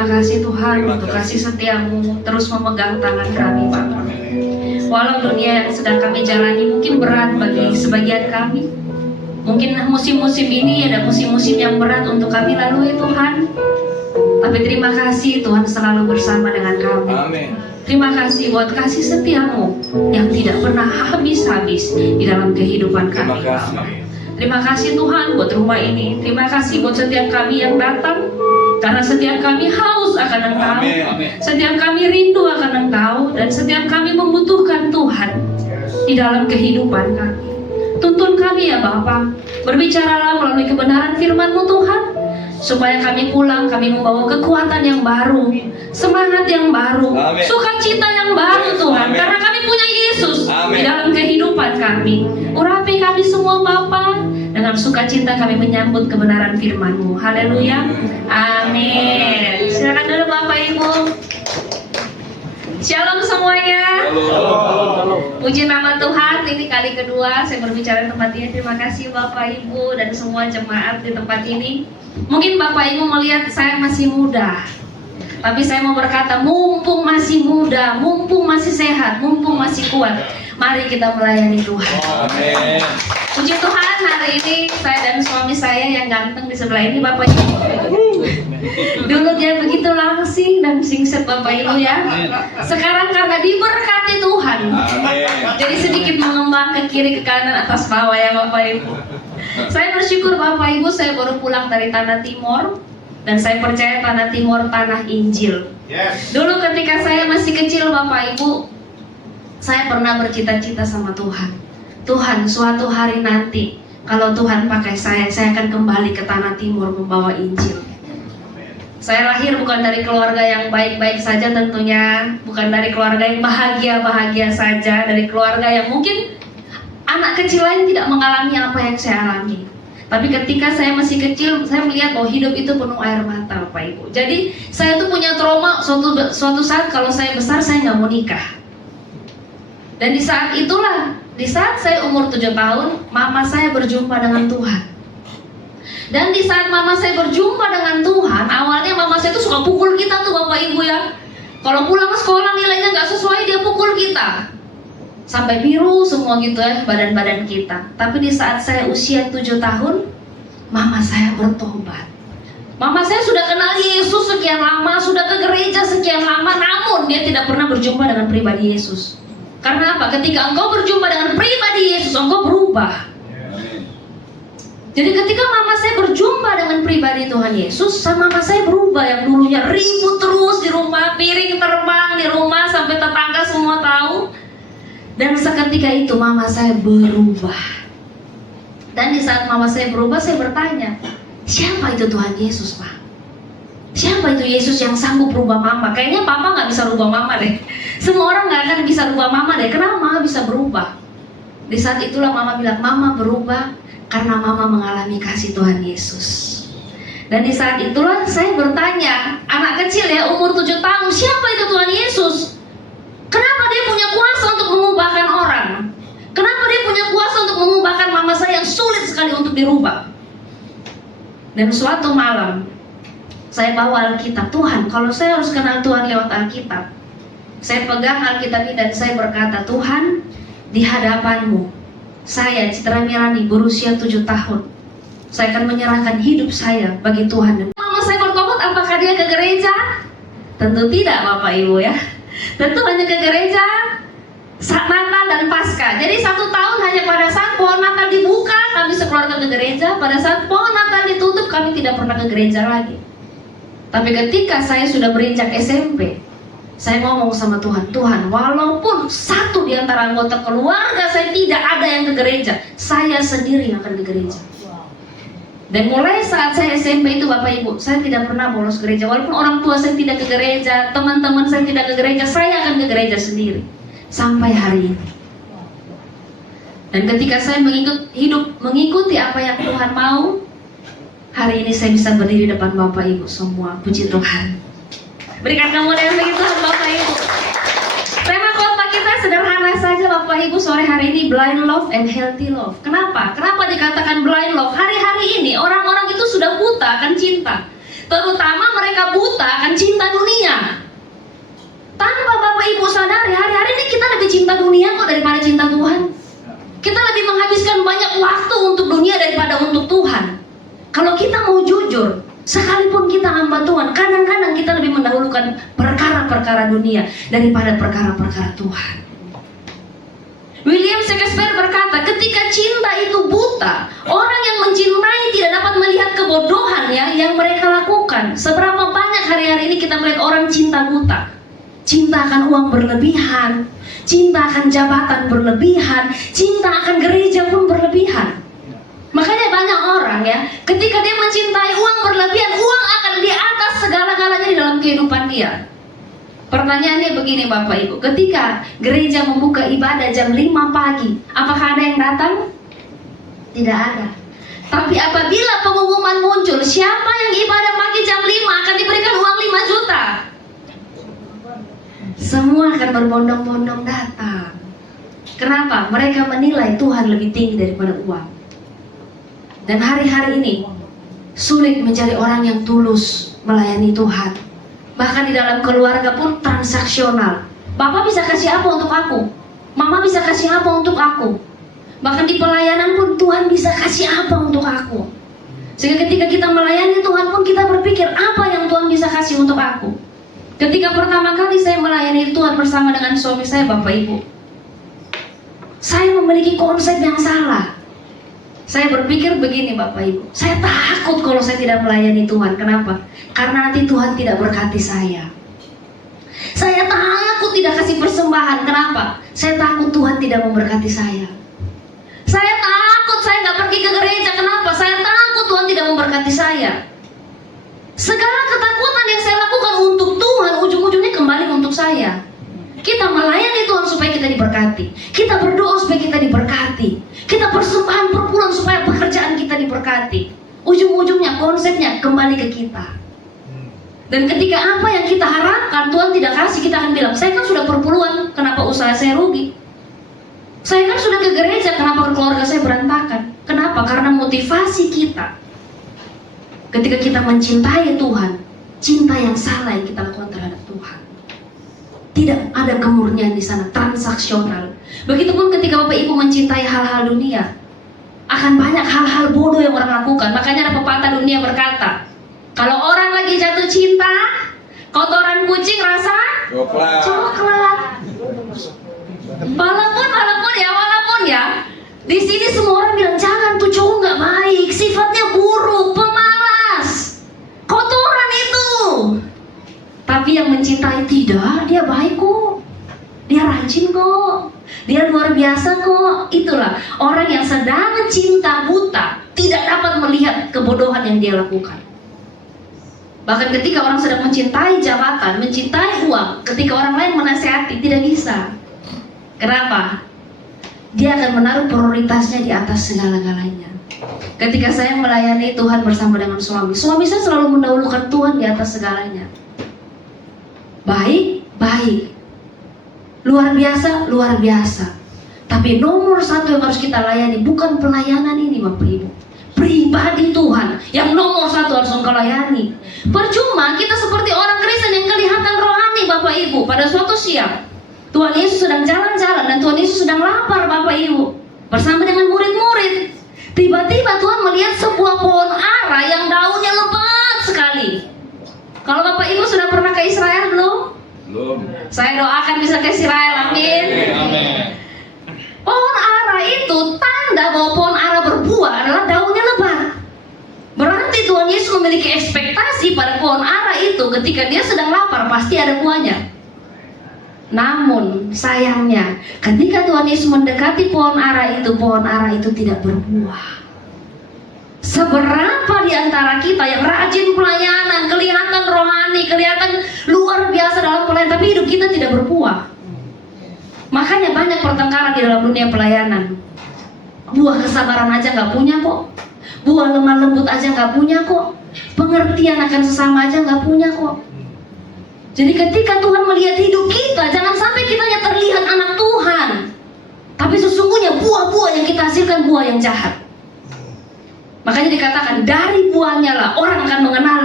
terima kasih Tuhan untuk kasih setiamu terus memegang tangan kami Bapa. Walau dunia yang sedang kami jalani mungkin berat bagi sebagian kami, mungkin musim-musim ini ada musim-musim yang berat untuk kami lalui Tuhan, tapi terima kasih Tuhan selalu bersama dengan kami. Amin. Terima kasih buat kasih setiamu yang tidak pernah habis-habis di dalam kehidupan kami. Terima kasih Tuhan buat rumah ini. Terima kasih buat setiap kami yang datang, karena setiap kami haus akan Engkau, setiap kami rindu akan Engkau, dan setiap kami membutuhkan Tuhan di dalam kehidupan kami. Tuntun kami ya Bapa, berbicaralah melalui kebenaran firman-Mu Tuhan, supaya kami pulang, kami membawa kekuatan yang baru, semangat yang baru, sukacita yang baru Tuhan, karena kami punya Yesus di dalam kehidupan kami. Urapi kami semua Bapa, dengan sukacita kami menyambut kebenaran firman-Mu. Haleluya, amin. Silakan dulu Bapak Ibu. Shalom semuanya. Puji nama Tuhan, ini kali kedua saya berbicara di tempat ini. Terima kasih Bapak Ibu dan semua jemaat di tempat ini. Mungkin Bapak Ibu melihat saya masih muda, tapi saya mau berkata, mumpung masih muda, mumpung masih sehat, mumpung masih kuat, mari kita melayani Tuhan. Amin. Puji Tuhan, hari ini saya dan suami saya yang ganteng di sebelah ini Bapak Ibu. Dulu dia begitu langsing dan singset Bapak Ibu ya. Sekarang karena diberkati Tuhan, jadi sedikit mengembang ke kiri ke kanan atas bawah ya Bapak Ibu. Saya bersyukur Bapak Ibu, saya baru pulang dari Tanah Timur, dan saya percaya Tanah Timur tanah Injil. Dulu ketika saya masih kecil Bapak Ibu, saya pernah bercita-cita sama Tuhan. Tuhan, suatu hari nanti kalau Tuhan pakai saya akan kembali ke Tanah Timur membawa Injil. Saya lahir bukan dari keluarga yang baik-baik saja tentunya, bukan dari keluarga yang bahagia-bahagia saja, dari keluarga yang mungkin anak kecil lain tidak mengalami apa yang saya alami. Tapi ketika saya masih kecil, saya melihat bahwa hidup itu penuh air mata Bapak Ibu. Jadi saya tuh punya trauma suatu saat kalau saya besar saya nggak mau nikah. Dan di saat itulah, di saat saya umur 7 tahun, mama saya berjumpa dengan Tuhan. Dan di saat mama saya berjumpa dengan Tuhan, awalnya mama saya tuh suka pukul kita tuh Bapak Ibu ya. Kalau pulang sekolah nilainya nggak sesuai, dia pukul kita sampai biru semua gitu ya badan-badan kita. Tapi di saat saya usia 7 tahun, mama saya bertobat. Mama saya sudah kenal Yesus sekian lama, sudah ke gereja sekian lama, namun dia tidak pernah berjumpa dengan pribadi Yesus. Karena apa? Ketika engkau berjumpa dengan pribadi Yesus, engkau berubah. Jadi ketika mama saya berjumpa dengan pribadi Tuhan Yesus, mama saya berubah. Yang dulunya ribut terus di rumah, piring terbang di rumah sampai tetangga semua tahu. Dan seketika itu mama saya berubah. Dan di saat mama saya berubah, saya bertanya, siapa itu Tuhan Yesus Pak? Siapa itu Yesus yang sanggup rubah mama? Kayaknya papa gak bisa rubah mama deh. Semua orang gak akan bisa rubah mama deh. Kenapa mama bisa berubah? Di saat itulah mama bilang, mama berubah karena mama mengalami kasih Tuhan Yesus. Dan di saat itulah saya bertanya, anak kecil ya umur 7 tahun, siapa itu Tuhan Yesus? Kenapa dia punya kuasa untuk mengubahkan orang? Kenapa dia punya kuasa untuk mengubahkan mama saya yang sulit sekali untuk dirubah? Dan suatu malam saya bawa Alkitab. Tuhan, kalau saya harus kenal Tuhan lewat Alkitab, saya pegang Alkitab ini dan saya berkata, Tuhan, di hadapan-Mu, saya Citra Mirani berusia 7 tahun, saya akan menyerahkan hidup saya bagi Tuhan. Dan mama saya bertobat, apakah dia ke gereja? Tentu tidak Bapak Ibu ya. Tentu hanya ke gereja saat Natal dan Paskah. Jadi 1 tahun hanya pada saat pohon Natal dibuka, kami sekeluarga ke gereja. Pada saat pohon Natal ditutup, kami tidak pernah ke gereja lagi. Tapi ketika saya sudah berinjak SMP, saya ngomong sama Tuhan, Tuhan, walaupun satu di antara anggota keluarga saya tidak ada yang ke gereja, saya sendiri yang akan ke gereja. Dan mulai saat saya SMP itu Bapak Ibu, saya tidak pernah bolos gereja. Walaupun orang tua saya tidak ke gereja, teman-teman saya tidak ke gereja, saya akan ke gereja sendiri. Sampai hari ini. Dan ketika saya mengikuti apa yang Tuhan mau, hari ini saya bisa berdiri di depan Bapak Ibu semua. Puji Tuhan. Berikan kemuliaan bagi Tuhan Bapak Ibu. Tema khotbah kita sederhana saja Bapak Ibu sore hari ini, blind love and healthy love. Kenapa? Kenapa dikatakan blind love? Hari-hari ini orang-orang itu sudah buta akan cinta. Terutama mereka buta akan cinta dunia. Tanpa Bapak Ibu sadari, hari-hari ini kita lebih cinta dunia kok daripada cinta Tuhan. Kita lebih menghabiskan banyak waktu untuk dunia daripada untuk Tuhan. Kalau kita mau jujur, sekalipun kita hamba Tuhan, kadang-kadang kita lebih mendahulukan perkara-perkara dunia daripada perkara-perkara Tuhan. William Shakespeare berkata, ketika cinta itu buta, orang yang mencintai tidak dapat melihat kebodohan yang mereka lakukan. Seberapa banyak hari-hari ini kita melihat orang cinta buta. Cinta akan uang berlebihan, cinta akan jabatan berlebihan, cinta akan gereja pun berlebihan. Makanya banyak orang ya, ketika dia mencintai uang berlebihan, uang akan di atas segala-galanya di dalam kehidupan dia. Pertanyaannya begini Bapak Ibu, ketika gereja membuka ibadah jam 5 pagi, apakah ada yang datang? Tidak ada. Tapi apabila pengumuman muncul, siapa yang ibadah pagi jam 5 akan diberikan uang 5 juta. Semua akan berbondong-bondong datang. Kenapa? Mereka menilai Tuhan lebih tinggi daripada uang. Dan hari-hari ini sulit mencari orang yang tulus melayani Tuhan. Bahkan di dalam keluarga pun transaksional. Bapak bisa kasih apa untuk aku? Mama bisa kasih apa untuk aku? Bahkan di pelayanan pun Tuhan bisa kasih apa untuk aku? Sehingga ketika kita melayani Tuhan pun kita berpikir, apa yang Tuhan bisa kasih untuk aku? Ketika pertama kali saya melayani Tuhan bersama dengan suami saya, Bapak Ibu, saya memiliki konsep yang salah. Saya berpikir begini Bapak Ibu, saya takut kalau saya tidak melayani Tuhan. Kenapa? Karena nanti Tuhan tidak berkati saya. Saya takut tidak kasih persembahan. Kenapa? Saya takut Tuhan tidak memberkati saya. Saya takut saya nggak pergi ke gereja. Kenapa? Saya takut Tuhan tidak memberkati saya. Segala ketakutan yang saya lakukan untuk Tuhan, ujung-ujungnya kembali untuk saya. Kita melayani Tuhan supaya kita diberkati. Kita berdoa supaya kita diberkati. Kita persembahan per bulan supaya pekerjaan kita diberkati. Ujung-ujungnya konsepnya kembali ke kita. Dan ketika apa yang kita harapkan Tuhan tidak kasih, kita akan bilang, saya kan sudah perpuluhan, kenapa usaha saya rugi? Saya kan sudah ke gereja, kenapa keluarga saya berantakan? Kenapa? Karena motivasi kita. Ketika kita mencintai Tuhan, cinta yang salah yang kita lakukan terhadap Tuhan. Tidak ada kemurnian di sana, transaksional. Begitupun ketika Bapak Ibu mencintai hal-hal dunia, akan banyak hal-hal bodoh yang orang lakukan. Makanya ada pepatah dunia berkata, kalau orang lagi jatuh cinta, kotoran kucing rasa coklat. Walaupun ya, di sini semua orang bilang jangan, tuh cowok nggak baik, sifatnya buruk, pemalas, kotoran itu. Tapi yang mencintai tidak, dia baik kok, dia rajin kok, dia luar biasa kok. Itulah orang yang sedang cinta buta, tidak dapat melihat kebodohan yang dia lakukan. Bahkan ketika orang sedang mencintai jabatan, mencintai uang, ketika orang lain menasihati, tidak bisa. Kenapa? Dia akan menaruh prioritasnya di atas segala-galanya. Ketika saya melayani Tuhan bersama dengan suami saya selalu mendahulukan Tuhan di atas segalanya. Baik, luar biasa. Tapi nomor satu yang harus kita layani bukan pelayanan ini Bapak Ibu, pribadi Tuhan yang nomor satu harus engkau layani. Percuma kita seperti orang Kristen yang kelihatan rohani Bapak Ibu. Pada suatu siang Tuhan Yesus sedang jalan-jalan dan Tuhan Yesus sedang lapar Bapak Ibu bersama dengan murid-murid. Tiba-tiba Tuhan melihat sebuah pohon ara yang daunnya lebat sekali. Kalau Bapak Ibu sudah pernah ke Israel belum? Belum. Saya doakan bisa ke Israel, amin. Amin. Pohon ara itu tanda bahwa pohon ara berbuah adalah daunnya lebat. Berarti Tuhan Yesus memiliki ekspektasi pada pohon ara itu ketika dia sedang lapar pasti ada buahnya. Namun sayangnya ketika Tuhan Yesus mendekati pohon ara itu tidak berbuah. Seberapa di antara kita yang rajin pelayanan, kelihatan rohani, kelihatan luar biasa dalam pelayanan, tapi hidup kita tidak berbuah. Makanya banyak pertengkaran di dalam dunia pelayanan. Buah kesabaran aja nggak punya kok, buah lemah lembut aja nggak punya kok, pengertian akan sesama aja nggak punya kok. Jadi ketika Tuhan melihat hidup kita, jangan sampai kita hanya terlihat anak Tuhan, tapi sesungguhnya buah-buah yang kita hasilkan buah yang jahat. Makanya dikatakan dari buahnya lah orang akan mengenal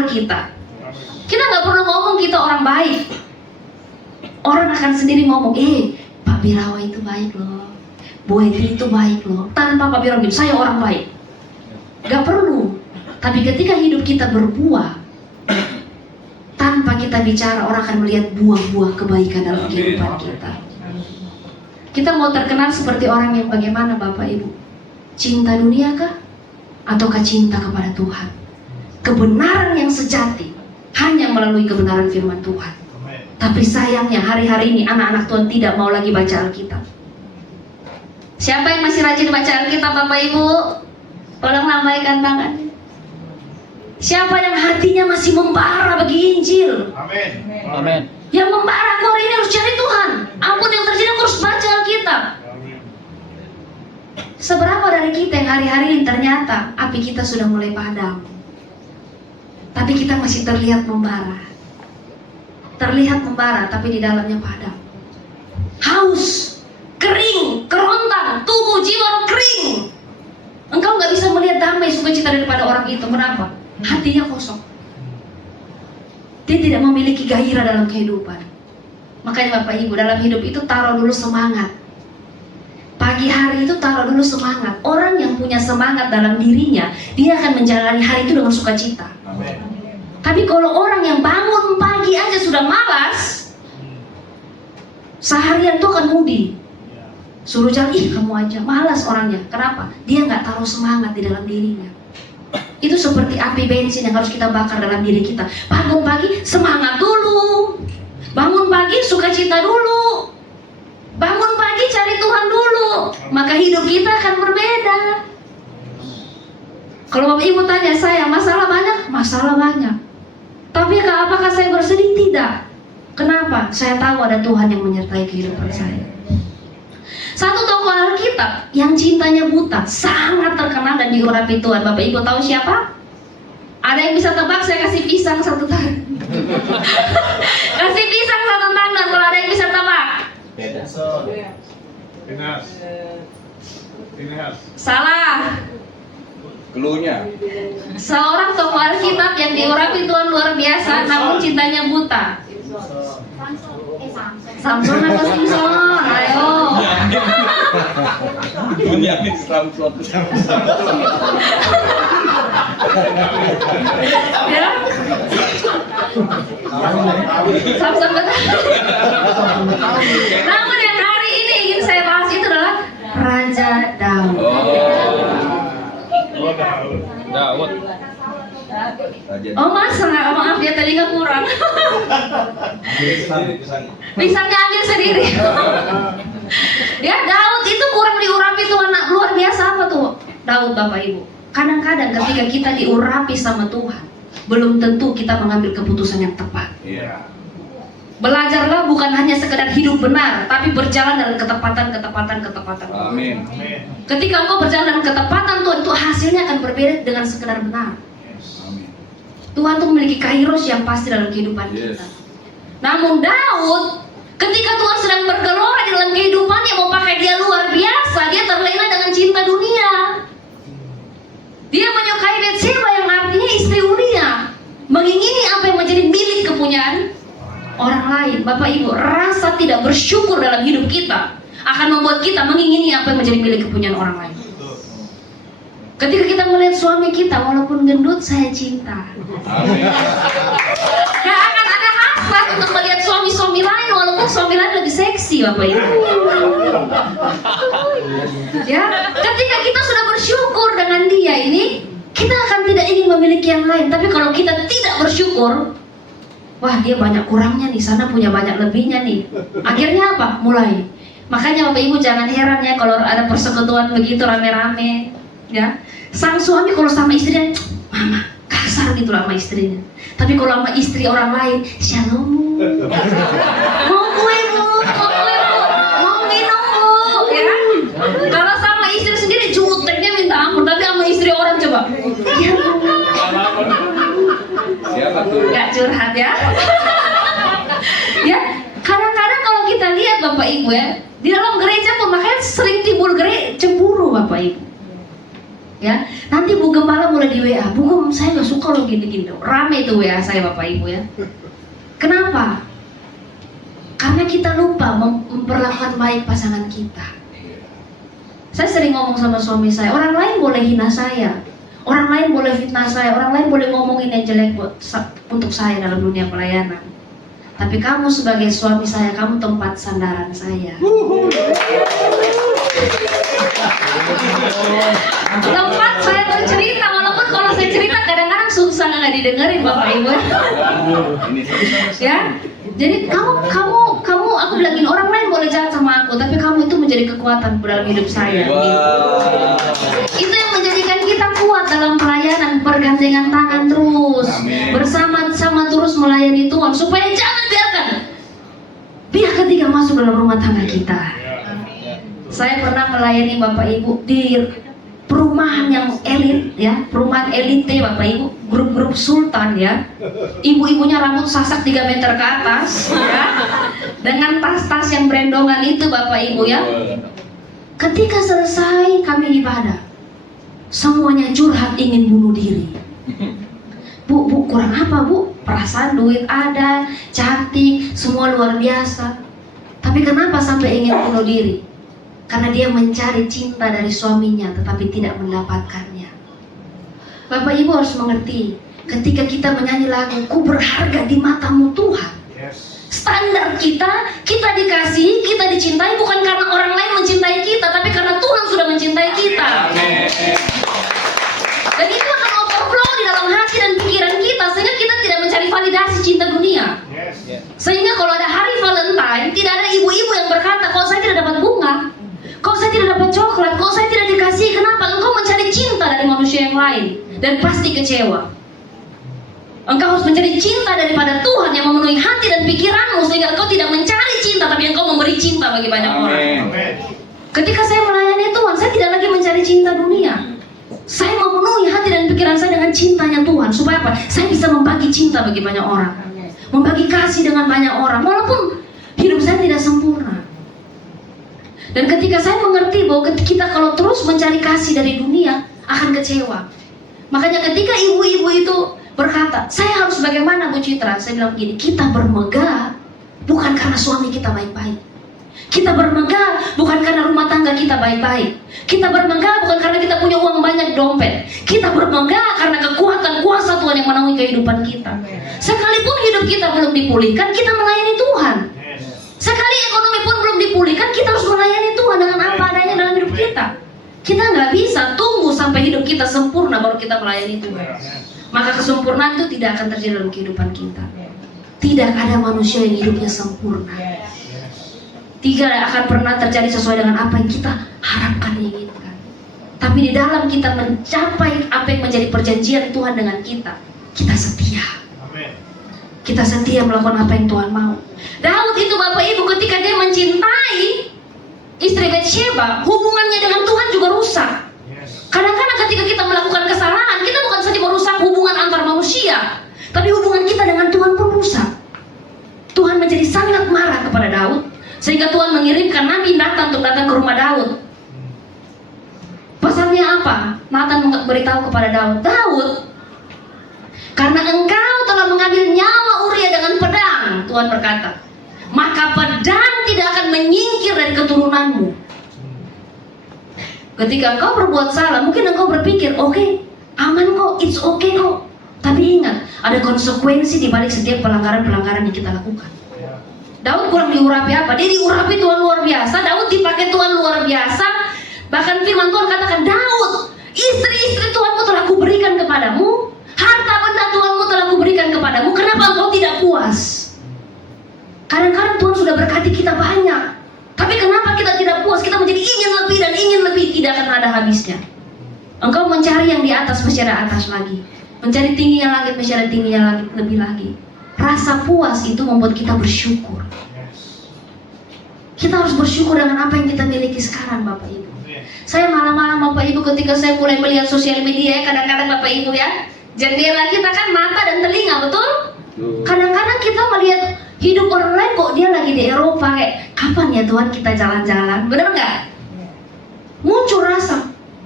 kita. Kita nggak perlu ngomong kita orang baik. Orang akan sendiri ngomong, Pak Birawa itu baik loh, Bu Hendri itu baik loh. Tanpa Pak Birawa bilang, saya orang baik. Gak perlu. Tapi ketika hidup kita berbuah, tanpa kita bicara, orang akan melihat buah-buah kebaikan dalam kehidupan kita. Kita mau terkenal seperti orang yang bagaimana Bapak Ibu? Cinta dunia kah? Ataukah cinta kepada Tuhan? Kebenaran yang sejati hanya melalui kebenaran firman Tuhan. Tapi sayangnya hari-hari ini anak-anak Tuhan tidak mau lagi baca Alkitab. Siapa yang masih rajin baca Alkitab Bapak Ibu? Tolong lambaikan tangan. Siapa yang hatinya masih membara bagi Injil? Amin. Amin. Yang membara, aku hari ini harus cari Tuhan. Apapun yang terjadi aku harus baca Alkitab. Seberapa dari kita yang hari-hari ini ternyata api kita sudah mulai padam, tapi kita masih terlihat membara. Terlihat membara, tapi di dalamnya padam. Haus, kering, kerontang, tubuh jiwa kering. Engkau nggak bisa melihat damai sukacita daripada orang itu. Kenapa? Hatinya kosong. Dia tidak memiliki gairah dalam kehidupan. Makanya Bapak Ibu, dalam hidup itu taruh dulu semangat. Pagi hari itu taruh dulu semangat. Orang yang punya semangat dalam dirinya, dia akan menjalani hari itu dengan sukacita. Amin. Tapi kalau orang yang bangun pagi aja sudah malas, seharian itu akan mudi. Suruh jalan, kamu aja, malas orangnya. Kenapa? Dia nggak taruh semangat di dalam dirinya. Itu seperti api bensin yang harus kita bakar dalam diri kita. Bangun pagi, semangat dulu. Bangun pagi, sukacita dulu. Bangun pagi, cari Tuhan dulu. Maka hidup kita akan berbeda. Kalau Bapak Ibu tanya saya, masalah banyak? Masalah banyak. Tapi apakah saya bersedih? Tidak. Kenapa? Saya tahu ada Tuhan yang menyertai kehidupan saya. Satu tokoh Alkitab yang cintanya buta, sangat terkenal dan diurapi Tuhan. Bapak Ibu tahu siapa? Ada yang bisa tebak? Saya kasih pisang satu tangan. Kasih pisang satu tangan kalau ada yang bisa tebak. Pinehas. Salah. Keluhnya. Seorang tokoh Alkitab yang diurapi Tuhan luar biasa, namun cintanya buta. Samson apa Samson? Ayo. Dunia ini Samson. Ya. Samson betul. Namun yang hari ini ingin saya bahas itu adalah Raja Daud. Daud. Oh mas, maaf ya telinga kurang. Pisangnya ambil sendiri. Ya Daud itu kurang diurapi Tuhan, luar biasa apa tuh Daud Bapak Ibu. Kadang-kadang ketika kita diurapi sama Tuhan, belum tentu kita mengambil keputusan yang tepat. Belajarlah bukan hanya sekedar hidup benar, tapi berjalan dalam ketepatan. Amin. Ketika engkau berjalan dalam ketepatan Tuhan, itu hasilnya akan berbeda dengan sekedar benar. Amin. Tuhan tuh memiliki kairos yang pasti dalam kehidupan kita. Namun Daud, ketika Tuhan sedang bergelora di dalam kehidupannya, mau pakai dia luar biasa, dia terlena dengan cinta dunia. Dia menyukai Betseba yang artinya istri Uria, mengingini apa yang menjadi milik kepunyaan orang lain. Bapak Ibu, rasa tidak bersyukur dalam hidup kita akan membuat kita mengingini apa yang menjadi milik kepunyaan orang lain. Ketika kita melihat suami kita, walaupun gendut, saya cinta. Gak akan ada hasrat untuk melihat suami-suami lain, walaupun suami lain lebih seksi, Bapak Ibu. Ya, ketika kita sudah bersyukur dengan dia ini, kita akan tidak ingin memiliki yang lain. Tapi kalau kita tidak bersyukur, wah dia banyak kurangnya nih, sana punya banyak lebihnya nih. Akhirnya apa? Mulai. Makanya Bapak Ibu jangan heran ya kalau ada persekutuan begitu rame-rame, ya. Sang suami kalau sama istrinya, mama kasar gitu lah sama istrinya. Tapi kalau sama istri orang lain, shalom. Mau kue bu, mau minum bu, ya. Kalau sama istri sendiri juteknya minta ampun, tapi sama istri orang coba. Ya bu. Siapa tuh? Gak curhat ya. Ya, kadang-kadang kalau kita lihat Bapak Ibu ya, di dalam gereja pemakaian sering timbul cemburu Bapak Ibu. Ya, nanti Bu Gembala mulai di WA, Bu Gem, saya nggak suka lo gini-gini. Rame itu WA saya Bapak Ibu ya. Kenapa? Karena kita lupa memperlakukan baik pasangan kita. Saya sering ngomong sama suami saya, orang lain boleh hina saya, orang lain boleh fitnah saya, orang lain boleh ngomongin yang jelek untuk saya dalam dunia pelayanan. Tapi kamu sebagai suami saya, kamu tempat sandaran saya. Tempat saya bercerita, walaupun kalau saya cerita kadang-kadang susah nggak didengerin Bapak Ibu. Ya, jadi kamu aku bilang gini, orang lain boleh jahat sama aku, tapi kamu itu menjadi kekuatan dalam hidup saya. Itu yang menjadikan kita kuat dalam pelayanan, bergandengan tangan terus, bersama-sama terus melayani Tuhan, supaya jangan biarkan pihak ketiga masuk dalam rumah tangga kita. Saya pernah melayani Bapak Ibu di perumahan yang elit ya, perumahan elite Bapak Ibu, grup-grup sultan ya. Ibu-ibunya rambut sasak 3 meter ke atas ya. Dengan tas-tas yang brandongan itu Bapak Ibu ya. Ketika selesai kami ibadah, semuanya curhat ingin bunuh diri. Bu, kurang apa Bu? Perasaan duit ada, cantik, semua luar biasa. Tapi kenapa sampai ingin bunuh diri? Karena dia mencari cinta dari suaminya tetapi tidak mendapatkannya. Bapak Ibu harus mengerti, ketika kita menyanyi lagu Ku berharga di matamu Tuhan, standar kita dikasihi, kita dicintai bukan karena orang lain mencintai kita, tapi karena Tuhan sudah mencintai kita. Dan itu akan overflow di dalam hati dan pikiran kita, sehingga kita tidak mencari validasi cinta dunia. Sehingga kalau ada hari Valentine, tidak ada ibu-ibu yang berkata, kok saya tidak dapat bunga, kok saya tidak dapat coklat, kok saya tidak dikasih. Kenapa? Engkau mencari cinta dari manusia yang lain dan pasti kecewa. Engkau harus mencari cinta daripada Tuhan yang memenuhi hati dan pikiranmu, sehingga engkau tidak mencari cinta, tapi engkau memberi cinta bagi banyak orang. Ketika saya melayani Tuhan, saya tidak lagi mencari cinta dunia. Saya memenuhi hati dan pikiran saya dengan cintanya Tuhan. Supaya apa? Saya bisa membagi cinta bagi banyak orang, membagi kasih dengan banyak orang, walaupun hidup saya tidak sempurna. Dan ketika saya mengerti bahwa kita kalau terus mencari kasih dari dunia akan kecewa. Makanya ketika ibu-ibu itu berkata, saya harus bagaimana Bu Citra? Saya bilang begini, kita bermegah bukan karena suami kita baik-baik. Kita bermegah bukan karena rumah tangga kita baik-baik. Kita bermegah bukan karena kita punya uang banyak dompet. Kita bermegah karena kekuatan kuasa Tuhan yang menaungi kehidupan kita. Sekalipun hidup kita belum dipulihkan, kita melayani Tuhan. Sekali ekonomi pun belum dipulihkan, kita harus melayani Tuhan dengan apa adanya dalam hidup kita. Kita nggak bisa tunggu sampai hidup kita sempurna baru kita melayani Tuhan. Maka kesempurnaan itu tidak akan terjadi dalam kehidupan kita. Tidak ada manusia yang hidupnya sempurna. Tidak akan pernah terjadi sesuai dengan apa yang kita harapkan, inginkan. Tapi di dalam kita mencapai apa yang menjadi perjanjian Tuhan dengan kita, kita setia. Kita setia melakukan apa yang Tuhan mau. Daud itu Bapak Ibu ketika dia mencintai istri Batsheba, hubungannya dengan Tuhan juga rusak. Kadang-kadang ketika kita melakukan kesalahan, kita bukan saja merusak hubungan antar manusia, tapi hubungan kita dengan Tuhan pun rusak. Tuhan menjadi sangat marah kepada Daud, sehingga Tuhan mengirimkan Nabi Nathan untuk datang ke rumah Daud. Pesannya apa? Nathan memberitahu kepada Daud, Daud, karena engkau telah mengambil nyawa Uria dengan pedang, Tuhan berkata, maka pedang tidak akan menyingkir dari keturunanmu. Ketika engkau berbuat salah, mungkin engkau berpikir, oke, aman kok, it's okay kok. Tapi ingat, ada konsekuensi di balik setiap pelanggaran-pelanggaran yang kita lakukan. Daud kurang diurapi apa? Dia diurapi Tuhan luar biasa, Daud dipakai Tuhan luar biasa. Bahkan firman Tuhan katakan, Daud, istri-istri Tuhanmu telah kuberikan kepadamu, harta benda Tuhanmu telah kuberikan kepadamu, kenapa engkau tidak puas? Kadang-kadang Tuhan sudah berkati kita banyak, tapi kenapa kita tidak puas? Kita menjadi ingin lebih dan ingin lebih, tidak akan ada habisnya. Engkau mencari yang di atas, masih ada atas lagi. Mencari tingginya langit, masih ada tingginya langit lebih lagi. Rasa puas itu membuat kita bersyukur. Kita harus bersyukur dengan apa yang kita miliki sekarang, Bapak Ibu. Saya malam-malam Bapak Ibu ketika saya mulai melihat sosial media, kadang-kadang Bapak Ibu ya, jendela kita kan mata dan telinga, betul? Kadang-kadang kita melihat hidup orang lain, kok dia lagi di Eropa, kayak kapan ya Tuhan kita jalan-jalan, benar nggak? Muncul rasa,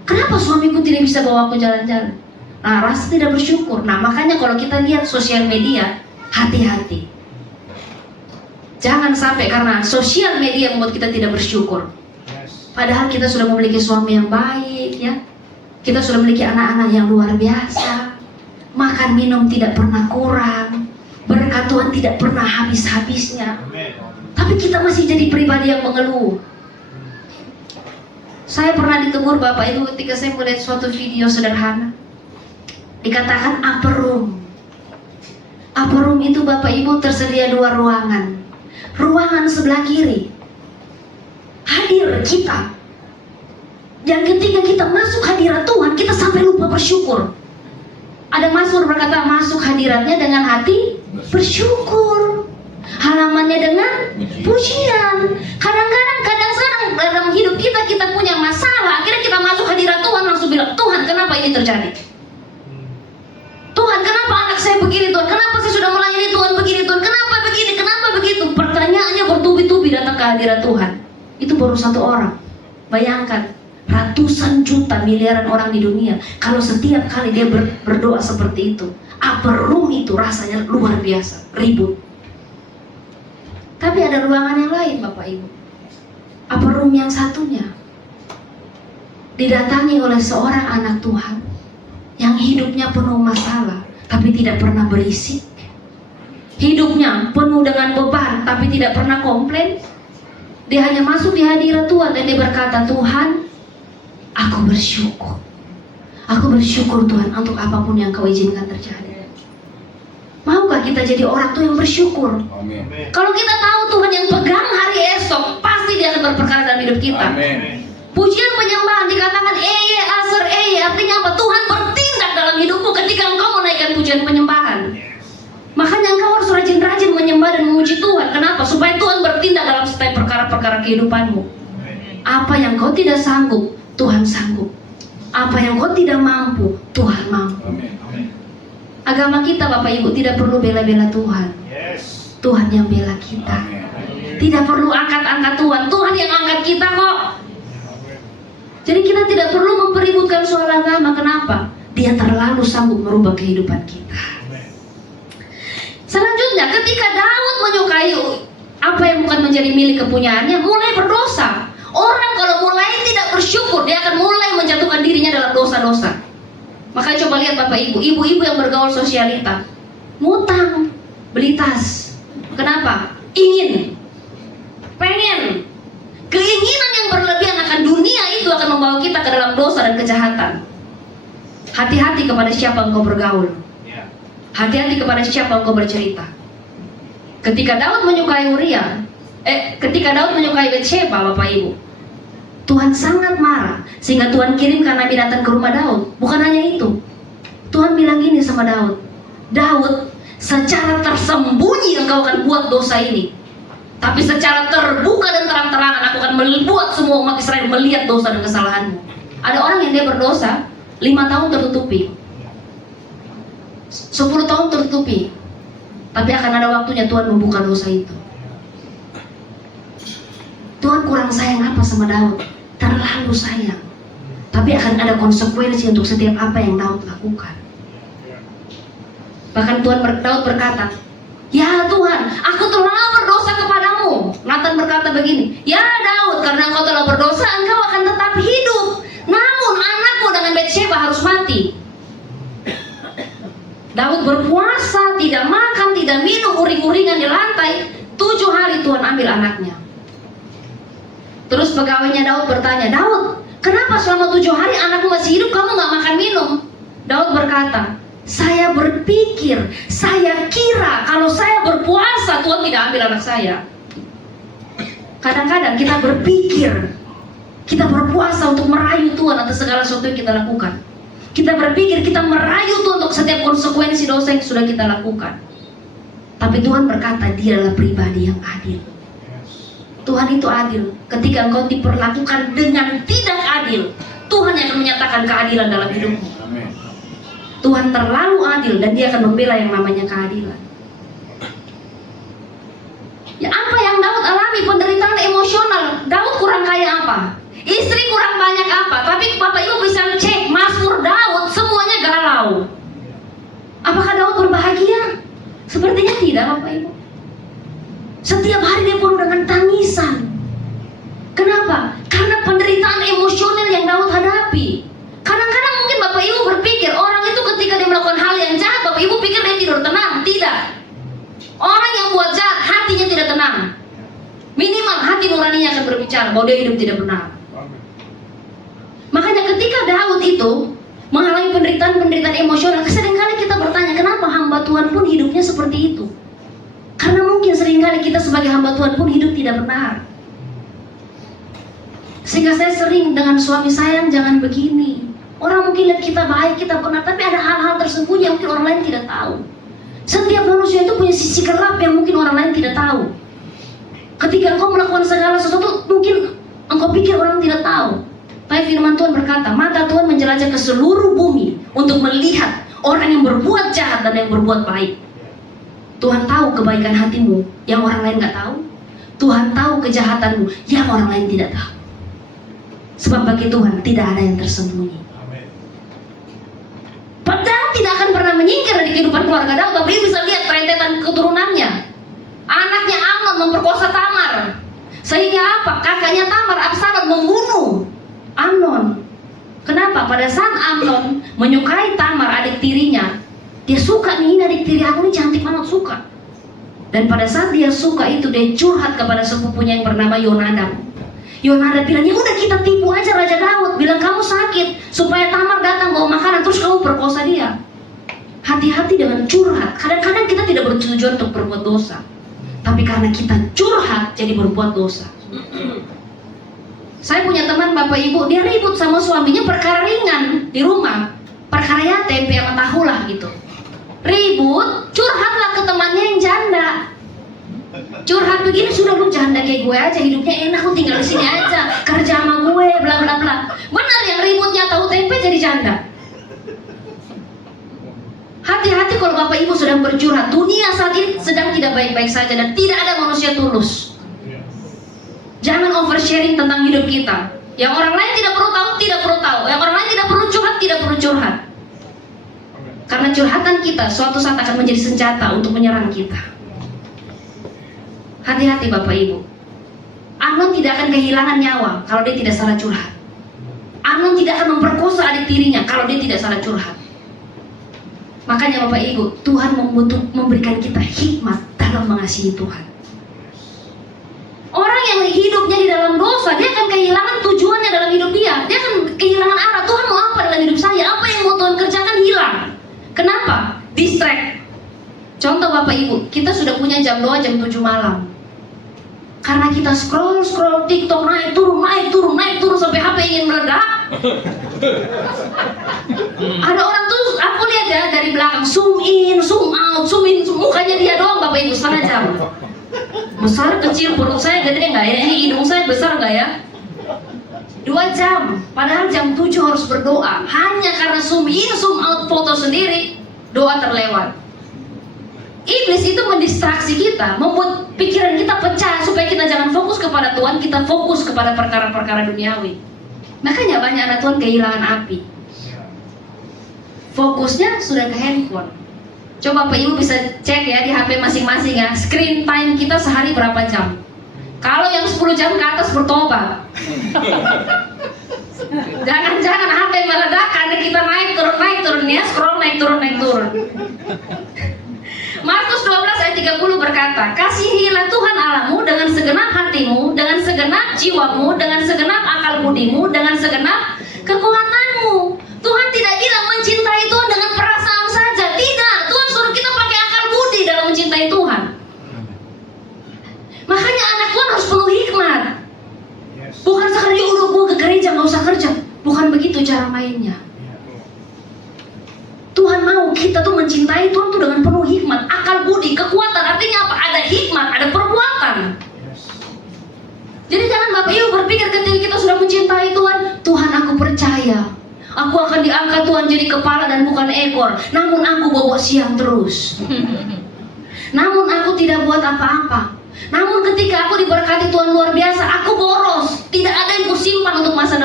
Kenapa suamiku tidak bisa bawa aku jalan-jalan? Nah, rasa tidak bersyukur. Nah, makanya kalau kita lihat sosial media, hati-hati. Jangan sampai karena sosial media membuat kita tidak bersyukur. Padahal kita sudah memiliki suami yang baik, ya. Kita sudah memiliki anak-anak yang luar biasa. Makan minum tidak pernah kurang. Berkat Tuhan tidak pernah habis-habisnya. Tapi kita masih jadi pribadi yang mengeluh. Saya pernah ditegur Bapak Ibu ketika saya melihat suatu video sederhana. Dikatakan upper room. Upper room itu Bapak Ibu tersedia 2 ruangan. Ruangan sebelah kiri hadir kita. Dan ketika kita masuk hadirat Tuhan, kita sampai lupa bersyukur. Ada Mazmur berkata, masuk hadiratnya dengan hati bersyukur, halamannya dengan pujian. Kadang-kadang dalam hidup kita punya masalah, akhirnya kita masuk hadirat Tuhan langsung bilang, Tuhan kenapa ini terjadi? Tuhan kenapa anak saya begini Tuhan? Kenapa saya sudah melayani Tuhan begini Tuhan? Kenapa begini? Kenapa begitu? Pertanyaannya bertubi-tubi datang ke hadirat Tuhan. Itu baru 1 orang. Bayangkan ratusan juta miliaran orang di dunia. Kalau setiap kali dia berdoa seperti itu, upper room itu rasanya luar biasa, ribut. Tapi ada ruangan yang lain Bapak Ibu. Upper room yang satunya didatangi oleh seorang anak Tuhan yang hidupnya penuh masalah, tapi tidak pernah berisik. Hidupnya penuh dengan beban, tapi tidak pernah komplain. Dia hanya masuk di hadirat Tuhan dan dia berkata, Tuhan, aku bersyukur. Aku bersyukur Tuhan untuk apapun yang Kau izinkan terjadi. Maukah kita jadi orang tuh yang bersyukur? Amin. Kalau kita tahu Tuhan yang pegang hari esok, pasti Dia akan berperkara dalam hidup kita. Amin. Pujian penyembahan dikatakan eye aser eye, artinya apa? Tuhan bertindak dalam hidupmu ketika engkau menaikkan pujian penyembahan. Makanya engkau harus rajin-rajin menyembah dan memuji Tuhan. Kenapa? Supaya Tuhan bertindak dalam setiap perkara-perkara kehidupanmu. Apa yang kau tidak sanggup, Tuhan sanggup. Apa yang kau tidak mampu, Tuhan mampu. Amin. Agama kita Bapak Ibu tidak perlu bela-bela Tuhan. Tuhan yang bela kita. Tidak perlu angkat-angkat Tuhan. Tuhan yang angkat kita kok. Jadi kita tidak perlu mempeributkan soal agama. Kenapa? Dia terlalu sanggup merubah kehidupan kita. Selanjutnya, ketika Daud menyukai apa yang bukan menjadi milik kepunyaannya, mulai berdosa. Orang kalau mulai tidak bersyukur, dia akan mulai menjatuhkan dirinya dalam dosa-dosa. Makanya coba lihat Bapak Ibu, ibu-ibu yang bergaul sosialita, ngutang, beli tas. Kenapa? Ingin, pengen. Keinginan yang berlebihan akan dunia itu akan membawa kita ke dalam dosa dan kejahatan. Hati-hati kepada siapa engkau bergaul. Hati-hati kepada siapa engkau bercerita. Ketika Daud menyukai ketika Daud menyukai Batsheba, Bapak Ibu, Tuhan sangat marah sehingga Tuhan kirimkan nabi datang ke rumah Daud. Bukan hanya itu, Tuhan bilang gini sama Daud, Daud, secara tersembunyi engkau akan buat dosa ini, tapi secara terbuka dan terang-terangan aku akan membuat semua umat Israel melihat dosa dan kesalahanmu. Ada orang yang dia berdosa 5 tahun tertutupi, 10 tahun tertutupi, tapi akan ada waktunya Tuhan membuka dosa itu. Tuhan kurang sayang apa sama Daud? Terlalu sayang. Tapi akan ada konsekuensi untuk setiap apa yang Daud lakukan. Bahkan Daud berkata, ya Tuhan, aku telah berdosa kepadamu. Nathan berkata begini, ya Daud, karena engkau telah berdosa, engkau akan tetap hidup. Namun anakmu dengan Batsheba harus mati. Daud berpuasa, tidak makan, tidak minum, uring-uringan di lantai. 7 hari Tuhan ambil anaknya. Terus pegawainya Daud bertanya, Daud, kenapa selama 7 hari anakmu masih hidup, kamu gak makan minum? Daud berkata, saya berpikir, saya kira kalau saya berpuasa Tuhan tidak ambil anak saya. Kadang-kadang kita berpikir, kita berpuasa untuk merayu Tuhan atas segala sesuatu yang kita lakukan. Kita berpikir kita merayu Tuhan untuk setiap konsekuensi dosa yang sudah kita lakukan. Tapi Tuhan berkata Dia adalah pribadi yang adil. Tuhan itu adil. Ketika engkau diperlakukan dengan tidak adil, Tuhan yang akan menyatakan keadilan dalam hidupmu. Tuhan terlalu adil dan Dia akan membela yang namanya keadilan. Ya, apa yang Daud alami? Penderitaan emosional. Daud kurang kaya apa? istri kurang banyak apa, tapi Bapak Ibu bisa cek Mazmur Daud semuanya galau. Apakah Daud berbahagia? Sepertinya tidak, Bapak Ibu. Setiap hari dia penuh dengan tangisan. Kenapa? Karena penderitaan emosional yang Daud hadapi. Kadang-kadang mungkin Bapak Ibu berpikir orang itu ketika dia melakukan hal yang jahat, Bapak Ibu pikir dia tidur tenang. Tidak. Orang yang buat jahat hatinya tidak tenang. Minimal hati nuraninya akan berbicara bahwa dia hidup tidak benar. Makanya ketika Daud itu mengalami penderitaan emosional, seringkali kita bertanya, kenapa hamba Tuhan pun hidupnya seperti itu? Karena mungkin seringkali kita sebagai hamba Tuhan pun hidup tidak benar. Sehingga saya sering dengan suami saya, jangan begini. Orang mungkin lihat kita baik, kita benar, tapi ada hal-hal tersembunyi yang mungkin orang lain tidak tahu. Setiap manusia itu punya sisi gelap yang mungkin orang lain tidak tahu. Ketika engkau melakukan segala sesuatu, mungkin engkau pikir orang tidak tahu. Tapi firman Tuhan berkata, mata Tuhan menjelajah ke seluruh bumi untuk melihat orang yang berbuat jahat dan yang berbuat baik. Tuhan tahu kebaikan hatimu yang orang lain gak tahu. Tuhan tahu kejahatanmu yang orang lain tidak tahu. Sebab bagi Tuhan tidak ada yang tersembunyi. Padahal tidak akan pernah menyingkir dari kehidupan keluarga Daud. Tapi bisa lihat rentetan keturunannya. Anaknya Amnon memperkosa Tamar. Sehingga apa? Kakaknya Tamar, Absalom, membunuh Amnon. Kenapa? Pada saat Amnon menyukai Tamar, adik tirinya, dia suka nih, ini adik tiri aku nih cantik banget, suka. Dan pada saat dia suka itu, dia curhat kepada sepupunya yang bernama Yonadab. Yonadab bilang, ya udah kita tipu aja Raja Daud, bilang kamu sakit supaya Tamar datang bawa makanan, terus kamu perkosa dia. Hati-hati dengan curhat. Kadang-kadang kita tidak bertujuan untuk berbuat dosa, tapi karena kita curhat jadi berbuat dosa. Saya punya teman Bapak Ibu, dia ribut sama suaminya perkara ringan di rumah, perkara ya tempe sama tahu lah gitu. Ribut, curhatlah ke temannya yang janda. Curhat begini, sudah lu janda kayak gue aja, hidupnya enak, lu tinggal di sini aja, kerja sama gue, bla bla bla. Benar yang ributnya tahu tempe jadi janda. Hati-hati kalau Bapak Ibu sedang bercurhat. Dunia saat ini sedang tidak baik-baik saja dan tidak ada manusia tulus. Jangan oversharing tentang hidup kita. Yang orang lain tidak perlu tahu, tidak perlu tahu. Yang orang lain tidak perlu curhat, tidak perlu curhat. Karena curhatan kita suatu saat akan menjadi senjata untuk menyerang kita. Hati-hati Bapak Ibu. Amnon tidak akan kehilangan nyawa kalau dia tidak salah curhat. Amnon tidak akan memperkosa adik tirinya kalau dia tidak salah curhat. Makanya Bapak Ibu, Tuhan memberikan kita hikmat dalam mengasihi Tuhan. Orang yang hidupnya di dalam dosa, dia akan kehilangan tujuannya dalam hidup dia. Dia akan kehilangan arah. Tuhan mau apa dalam hidup saya? Apa yang mau Tuhan kerjakan hilang. Kenapa? Distract. Contoh Bapak Ibu, kita sudah punya jam doa jam 7 malam. Karena kita scroll TikTok, naik turun sampai HP ingin meledak. Ada orang tuh, aku lihat ya dari belakang, zoom in, zoom out, mukanya dia doang Bapak Ibu setengah jam. Besar, kecil, perut saya gede nggak ya? Ini hidung saya besar nggak ya? 2 jam, padahal jam 7 harus berdoa. Hanya karena zoom in, zoom out foto sendiri, doa terlewat. Iblis itu mendistraksi kita, membuat pikiran kita pecah supaya kita jangan fokus kepada Tuhan, kita fokus kepada perkara-perkara duniawi. Makanya banyak anak Tuhan kehilangan api. Fokusnya sudah ke handphone. Coba Bapak Ibu bisa cek ya di HP masing-masing ya, screen time kita sehari berapa jam. Kalau yang 10 jam ke atas bertobat. Jangan-jangan HP meledak karena kita naik turun ya, scroll naik turun. Markus 12 ayat 30 berkata, kasihilah Tuhan Allahmu dengan segenap hatimu, dengan segenap jiwamu, dengan segenap akal budimu, dengan segenap kekuatanmu. Tuhan tidak bilang mencintai Tuhan dengan perasaan saja. Tidak, Tuhan suruh kita pakai akal budi dalam mencintai Tuhan. Makanya anak Tuhan harus penuh hikmat. Bukan sekali udah gue ke gereja gak usah kerja. Bukan begitu cara mainnya. Tuhan mau kita tuh mencintai Tuhan tuh dengan penuh hikmat, akal budi, kekuatan. Artinya apa? Ada hikmat, ada perbuatan. Jadi jangan Bapak Ibu berpikir ketika kita sudah mencintai Tuhan, Tuhan aku percaya, aku akan diangkat Tuhan jadi kepala dan bukan ekor. Namun aku bobok siang terus. Namun aku tidak buat apa-apa. Namun ketika aku diberkati Tuhan luar biasa, aku boros. Tidak ada yang kusimpan untuk masa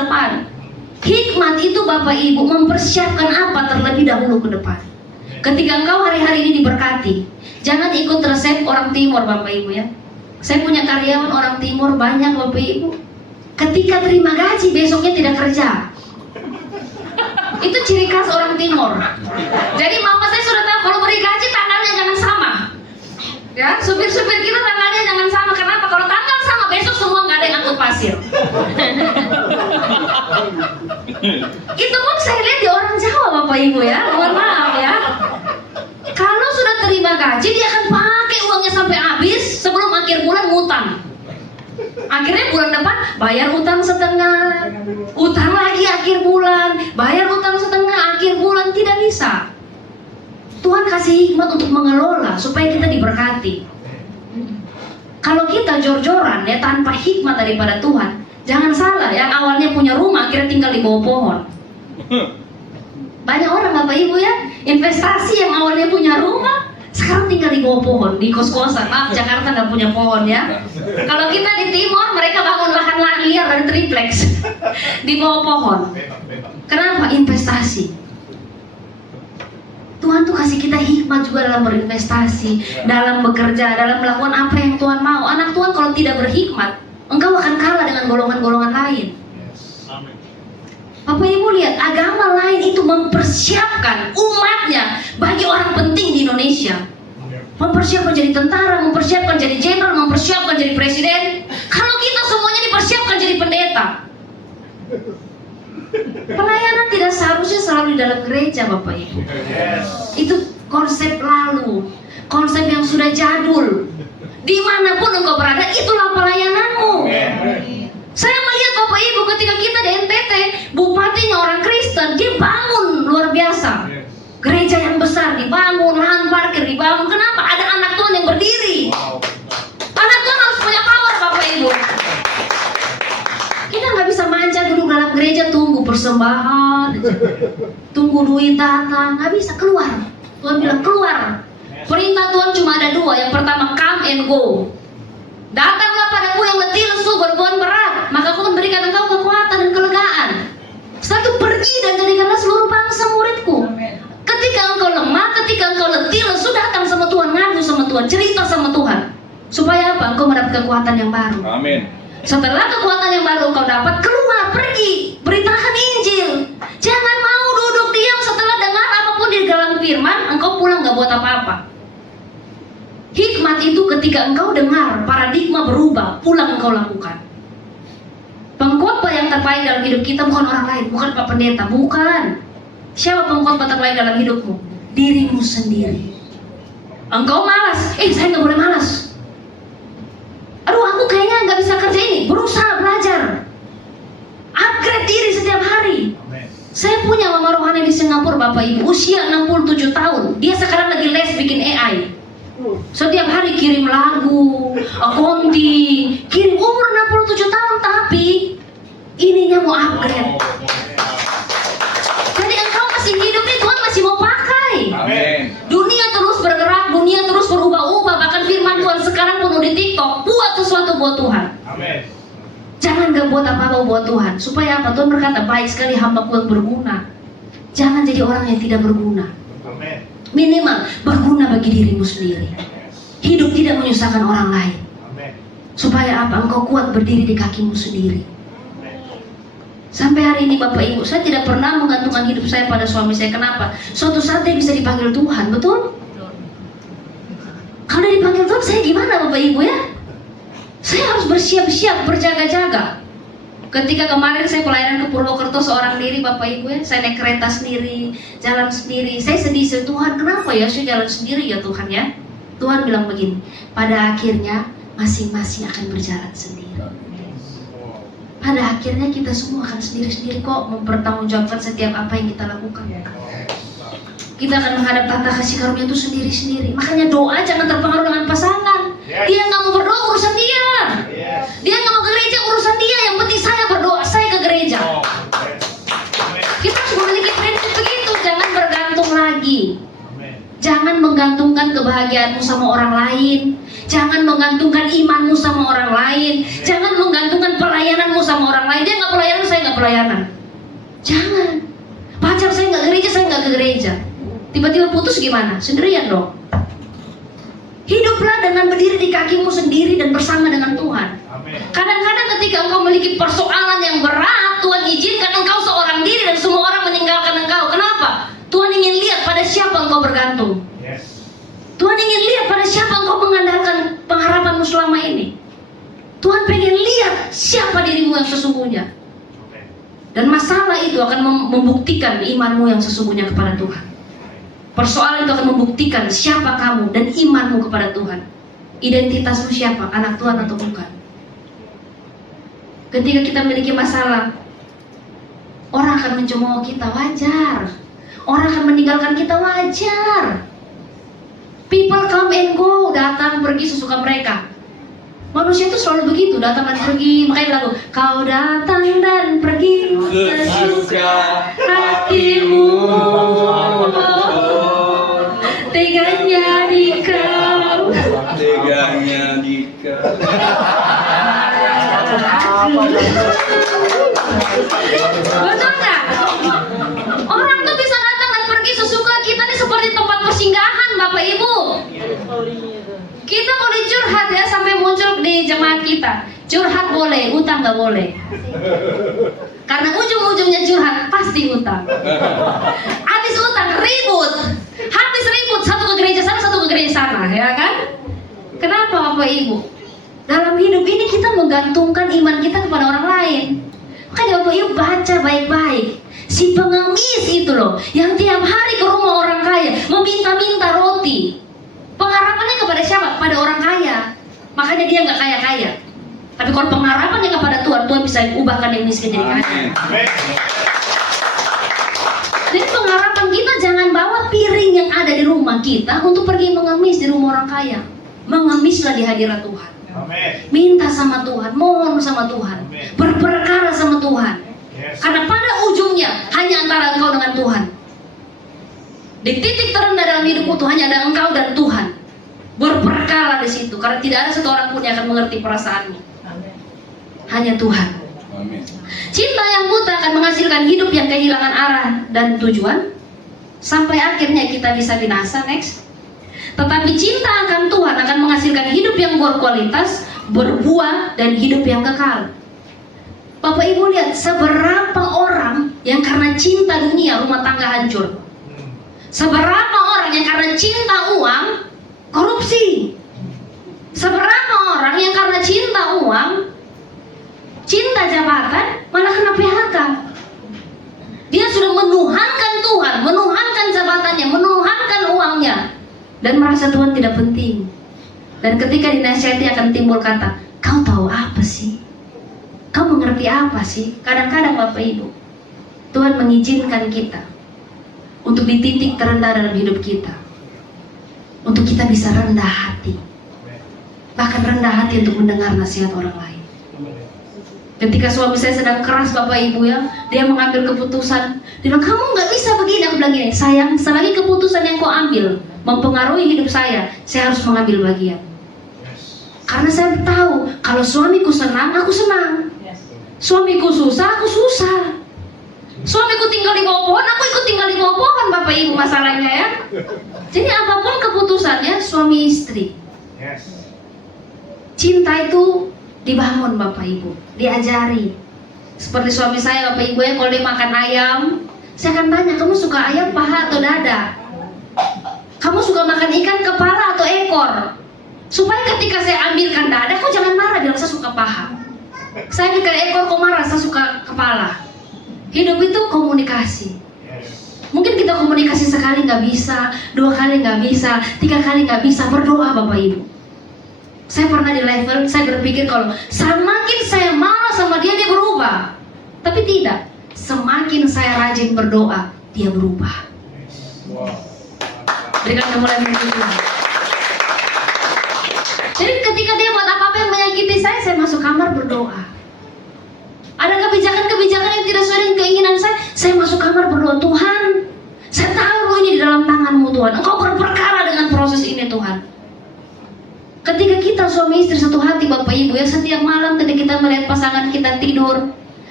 Hikmat itu Bapak Ibu mempersiapkan apa terlebih dahulu ke depan. Ketika engkau hari-hari ini diberkati, jangan ikut resep orang timur Bapak Ibu ya. Saya punya karyawan orang timur banyak Bapak Ibu. Ketika terima gaji besoknya tidak kerja. Itu ciri khas orang timur. Jadi mama saya sudah tahu kalau beri gaji tanggalnya jangan sama. Ya, supir-supir kita tanggalnya jangan sama. Kenapa? Kalau tanggal sama besok semua nggak ada yang angkut pasir. Itu pun saya lihat di orang Jawa Bapak Ibu ya. Mohon maaf ya. Kalau sudah terima gaji dia akan pakai uangnya sampai habis sebelum akhir bulan ngutang. Akhirnya bulan depan bayar utang setengah, utang lagi akhir bulan, bayar utang setengah akhir bulan, tidak bisa. Tuhan kasih hikmat untuk mengelola supaya kita diberkati. Kalau kita jor-joran ya tanpa hikmat daripada Tuhan, jangan salah, yang awalnya punya rumah akhirnya tinggal di bawah pohon. Banyak orang Bapak Ibu ya, investasi yang awalnya punya rumah sekarang tinggal di bawah pohon, di kos-kosan. Maaf, Jakarta nggak punya pohon ya. Kalau kita di timur, mereka bangun lahan liar dan triplex di bawah pohon. Kenapa? Investasi. Tuhan tuh kasih kita hikmat juga dalam berinvestasi, dalam bekerja, dalam melakukan apa yang Tuhan mau. Anak Tuhan kalau tidak berhikmat, engkau akan kalah dengan golongan-golongan lain. Bapak Ibu lihat, agama lain itu mempersiapkan umatnya bagi orang penting di Indonesia. Mempersiapkan jadi tentara, mempersiapkan jadi jenderal, mempersiapkan jadi presiden. Kalau kita semuanya dipersiapkan jadi pendeta. Pelayanan tidak seharusnya selalu di dalam gereja Bapak Ibu. Itu konsep lalu, konsep yang sudah jadul. Dimanapun engkau berada, itulah pelayananmu. Saya melihat Bapak Ibu ketika kita di NTT, bupatinya orang Kristen, dia bangun luar biasa. Gereja yang besar dibangun, lahan parkir dibangun. Kenapa? Ada anak Tuhan yang berdiri. Anak Tuhan harus punya power Bapak Ibu. Kita nggak bisa manja duduk dalam gereja tunggu persembahan, tunggu duit datang, nggak bisa, keluar. Tuhan bilang keluar. Perintah Tuhan cuma ada dua. Yang pertama, come and go. Datanglah padaku yang letih lesu berbeban berat, maka aku akan berikan engkau kekuatan dan kelegaan. Setelah itu pergi dan jadikanlah seluruh bangsa muridku. Ketika engkau lemah, ketika engkau letih lesu, datang sama Tuhan, ngadu sama Tuhan, cerita sama Tuhan. Supaya apa? Engkau mendapat kekuatan yang baru. Amin. Setelah kekuatan yang baru engkau dapat, keluar, pergi, beritakan Injil. Jangan mau duduk diam setelah dengar apapun di dalam firman, engkau pulang gak buat apa-apa. Hikmat itu ketika engkau dengar, paradigma berubah, pulang engkau lakukan. Pengkhotbah yang terbaik dalam hidup kita bukan orang lain, bukan Pak Pendeta, bukan. Siapa pengkhotbah terbaik dalam hidupmu? Dirimu sendiri. Engkau malas, saya nggak boleh malas. Aduh, aku kayaknya nggak bisa kerja ini. Berusaha belajar, upgrade diri setiap hari. Saya punya mama rohani di Singapura Bapak Ibu, usia 67 tahun. Dia sekarang lagi les bikin AI. Setiap hari kirim lagu, accounting, kirim, umur 67 tahun tapi ininya mau upgrade. Jadi engkau masih hidup nih, Tuhan masih mau pakai. Amin. Dunia terus bergerak, dunia terus berubah-ubah. Bahkan firman Tuhan sekarang penuh di TikTok. Buat sesuatu buat Tuhan. Amin. Jangan gak buat apa-apa buat Tuhan. Supaya apa? Tuhan berkata, baik sekali hamba-Ku yang berguna. Jangan jadi orang yang tidak berguna. Amin. Minimal berguna bagi dirimu sendiri. Hidup tidak menyusahkan orang lain. Supaya apa? Engkau kuat berdiri di kakimu sendiri. Sampai hari ini Bapak Ibu, saya tidak pernah menggantungkan hidup saya pada suami saya. Kenapa? Suatu saat dia bisa dipanggil Tuhan, betul? Kalau dia dipanggil Tuhan, saya gimana Bapak Ibu ya? Saya harus bersiap-siap, berjaga-jaga. Ketika kemarin saya pelayanan ke Purwokerto seorang diri Bapak Ibu ya, saya naik kereta sendiri, jalan sendiri. Saya sedih, Tuhan kenapa ya saya jalan sendiri ya Tuhan ya? Tuhan bilang begini, pada akhirnya masing-masing akan berjalan sendiri. Pada akhirnya kita semua akan sendiri-sendiri kok mempertanggungjawabkan setiap apa yang kita lakukan. Kita akan menghadap tata kasih karunia itu sendiri-sendiri. Makanya doa jangan terpengaruh dengan pasangan. Dia nggak mau berdoa, urusan dia. Dia nggak mau ke gereja, urusan dia. Yang penting saya berdoa, saya ke gereja. Kita harus memiliki prinsip begitu. Jangan bergantung lagi. Jangan menggantungkan kebahagiaanmu sama orang lain. Jangan menggantungkan imanmu sama orang lain. Jangan menggantungkan pelayananmu sama orang lain. Dia nggak pelayanan, saya nggak pelayanan. Jangan. Pacar saya nggak gereja, saya nggak ke gereja. Tiba-tiba putus gimana? Sendirian dong. Hiduplah dengan berdiri di kakimu sendiri dan bersama dengan Tuhan. Kadang-kadang ketika engkau memiliki persoalan yang berat, Tuhan izinkan engkau seorang diri dan semua orang meninggalkan engkau. Kenapa? Tuhan ingin lihat pada siapa engkau bergantung. Tuhan ingin lihat pada siapa engkau mengandalkan pengharapanmu selama ini. Tuhan pengen lihat siapa dirimu yang sesungguhnya. Dan masalah itu akan membuktikan imanmu yang sesungguhnya kepada Tuhan. Persoalan itu akan membuktikan siapa kamu dan imanmu kepada Tuhan. Identitasmu siapa, anak Tuhan atau bukan. Ketika kita memiliki masalah, orang akan mencemooh kita, wajar. Orang akan meninggalkan kita, wajar. People come and go, datang pergi sesuka mereka. Manusia itu selalu begitu, datang dan pergi. Makanya lagu, kau datang dan pergi sesuka hatimu. Teganya di kau. Teganya di kau. Betul nggak? Orang tuh bisa datang dan pergi sesuka kita nih seperti tempat persinggahan, Bapak Ibu. Kita boleh curhat ya sampai muncul di jemaat kita. Curhat boleh, utang nggak boleh. Karena ujung-ujungnya curhat pasti utang. Habis utang ribut, habis ribut satu ke gereja sana, satu ke gereja sana, ya kan? Kenapa Bapak Ibu? Dalam hidup ini kita menggantungkan iman kita kepada orang lain. Makanya Bapak Ibu baca baik-baik. Si pengemis itu loh, yang tiap hari ke rumah orang kaya meminta-minta roti. Pengharapannya kepada siapa? Pada orang kaya. Makanya dia nggak kaya-kaya. Tapi kalau pengharapannya kepada Tuhan, Tuhan bisa ubahkan yang miskin jadi kaya. Jadi pengharapan kita jangan bawa piring yang ada di rumah kita untuk pergi mengemis di rumah orang kaya. Mengemislah di hadirat Tuhan. Minta sama Tuhan, mohon sama Tuhan, berperkara sama Tuhan. Karena pada ujungnya hanya antara engkau dengan Tuhan. Di titik terendah dalam hidupmu tuh hanya ada engkau dan Tuhan. Berperkara di situ, karena tidak ada satu orang pun yang akan mengerti perasaanmu. Hanya Tuhan. Amin. Cinta yang buta akan menghasilkan hidup yang kehilangan arah dan tujuan, sampai akhirnya kita bisa binasa. Next. Tetapi cinta akan Tuhan akan menghasilkan hidup yang berkualitas, berbuah, dan hidup yang kekal. Bapak Ibu lihat seberapa orang yang karena cinta dunia rumah tangga hancur. Seberapa orang yang karena cinta uang korupsi. Seberapa orang yang karena cinta uang, cinta jabatan malah kena PHK. Dia sudah menuhankan Tuhan, menuhankan jabatannya, menuhankan uangnya, dan merasa Tuhan tidak penting. Dan ketika dinasihati akan timbul kata, kau tahu apa sih? Kau mengerti apa sih? Kadang-kadang Bapak Ibu, Tuhan mengizinkan kita untuk di titik terendah dalam hidup kita, untuk kita bisa rendah hati, bahkan rendah hati untuk mendengar nasihat orang lain. Ketika suami saya sedang keras Bapak Ibu ya, dia mengambil keputusan, dia bilang kamu nggak bisa begini. Aku bilang gini, sayang, selagi keputusan yang kau ambil mempengaruhi hidup saya harus mengambil bagian. Karena saya tahu kalau suamiku senang, aku senang. Suamiku susah, aku susah. Suamiku tinggal di bawah pohon, aku ikut tinggal di bawah pohon, Bapak Ibu, masalahnya ya. Jadi apapun keputusannya suami istri. Cinta itu dibangun Bapak Ibu, diajari. Seperti suami saya Bapak Ibu ya, kalau dia makan ayam, saya akan tanya, kamu suka ayam paha atau dada? Kamu suka makan ikan kepala atau ekor? Supaya ketika saya ambilkan dada, kau jangan marah, bilang saya suka paha. Saya ambilkan ekor, kau marah, saya suka kepala. Hidup itu komunikasi. Mungkin kita komunikasi sekali nggak bisa, 2 kali nggak bisa, 3 kali nggak bisa, berdoa Bapak Ibu. Saya pernah di level, saya berpikir kalau semakin saya marah sama dia, dia berubah. Tapi tidak, semakin saya rajin berdoa, dia berubah. Berikan kemuliaan bagi Tuhan. Jadi ketika dia buat apa-apa yang menyakiti saya masuk kamar berdoa. Ada kebijakan-kebijakan yang tidak sesuai dengan keinginan saya masuk kamar berdoa, Tuhan, saya taruh ini di dalam tangan-Mu Tuhan, Engkau berperkara dengan proses ini Tuhan. Ketika kita suami istri satu hati Bapak Ibu ya, setiap malam ketika kita melihat pasangan kita tidur,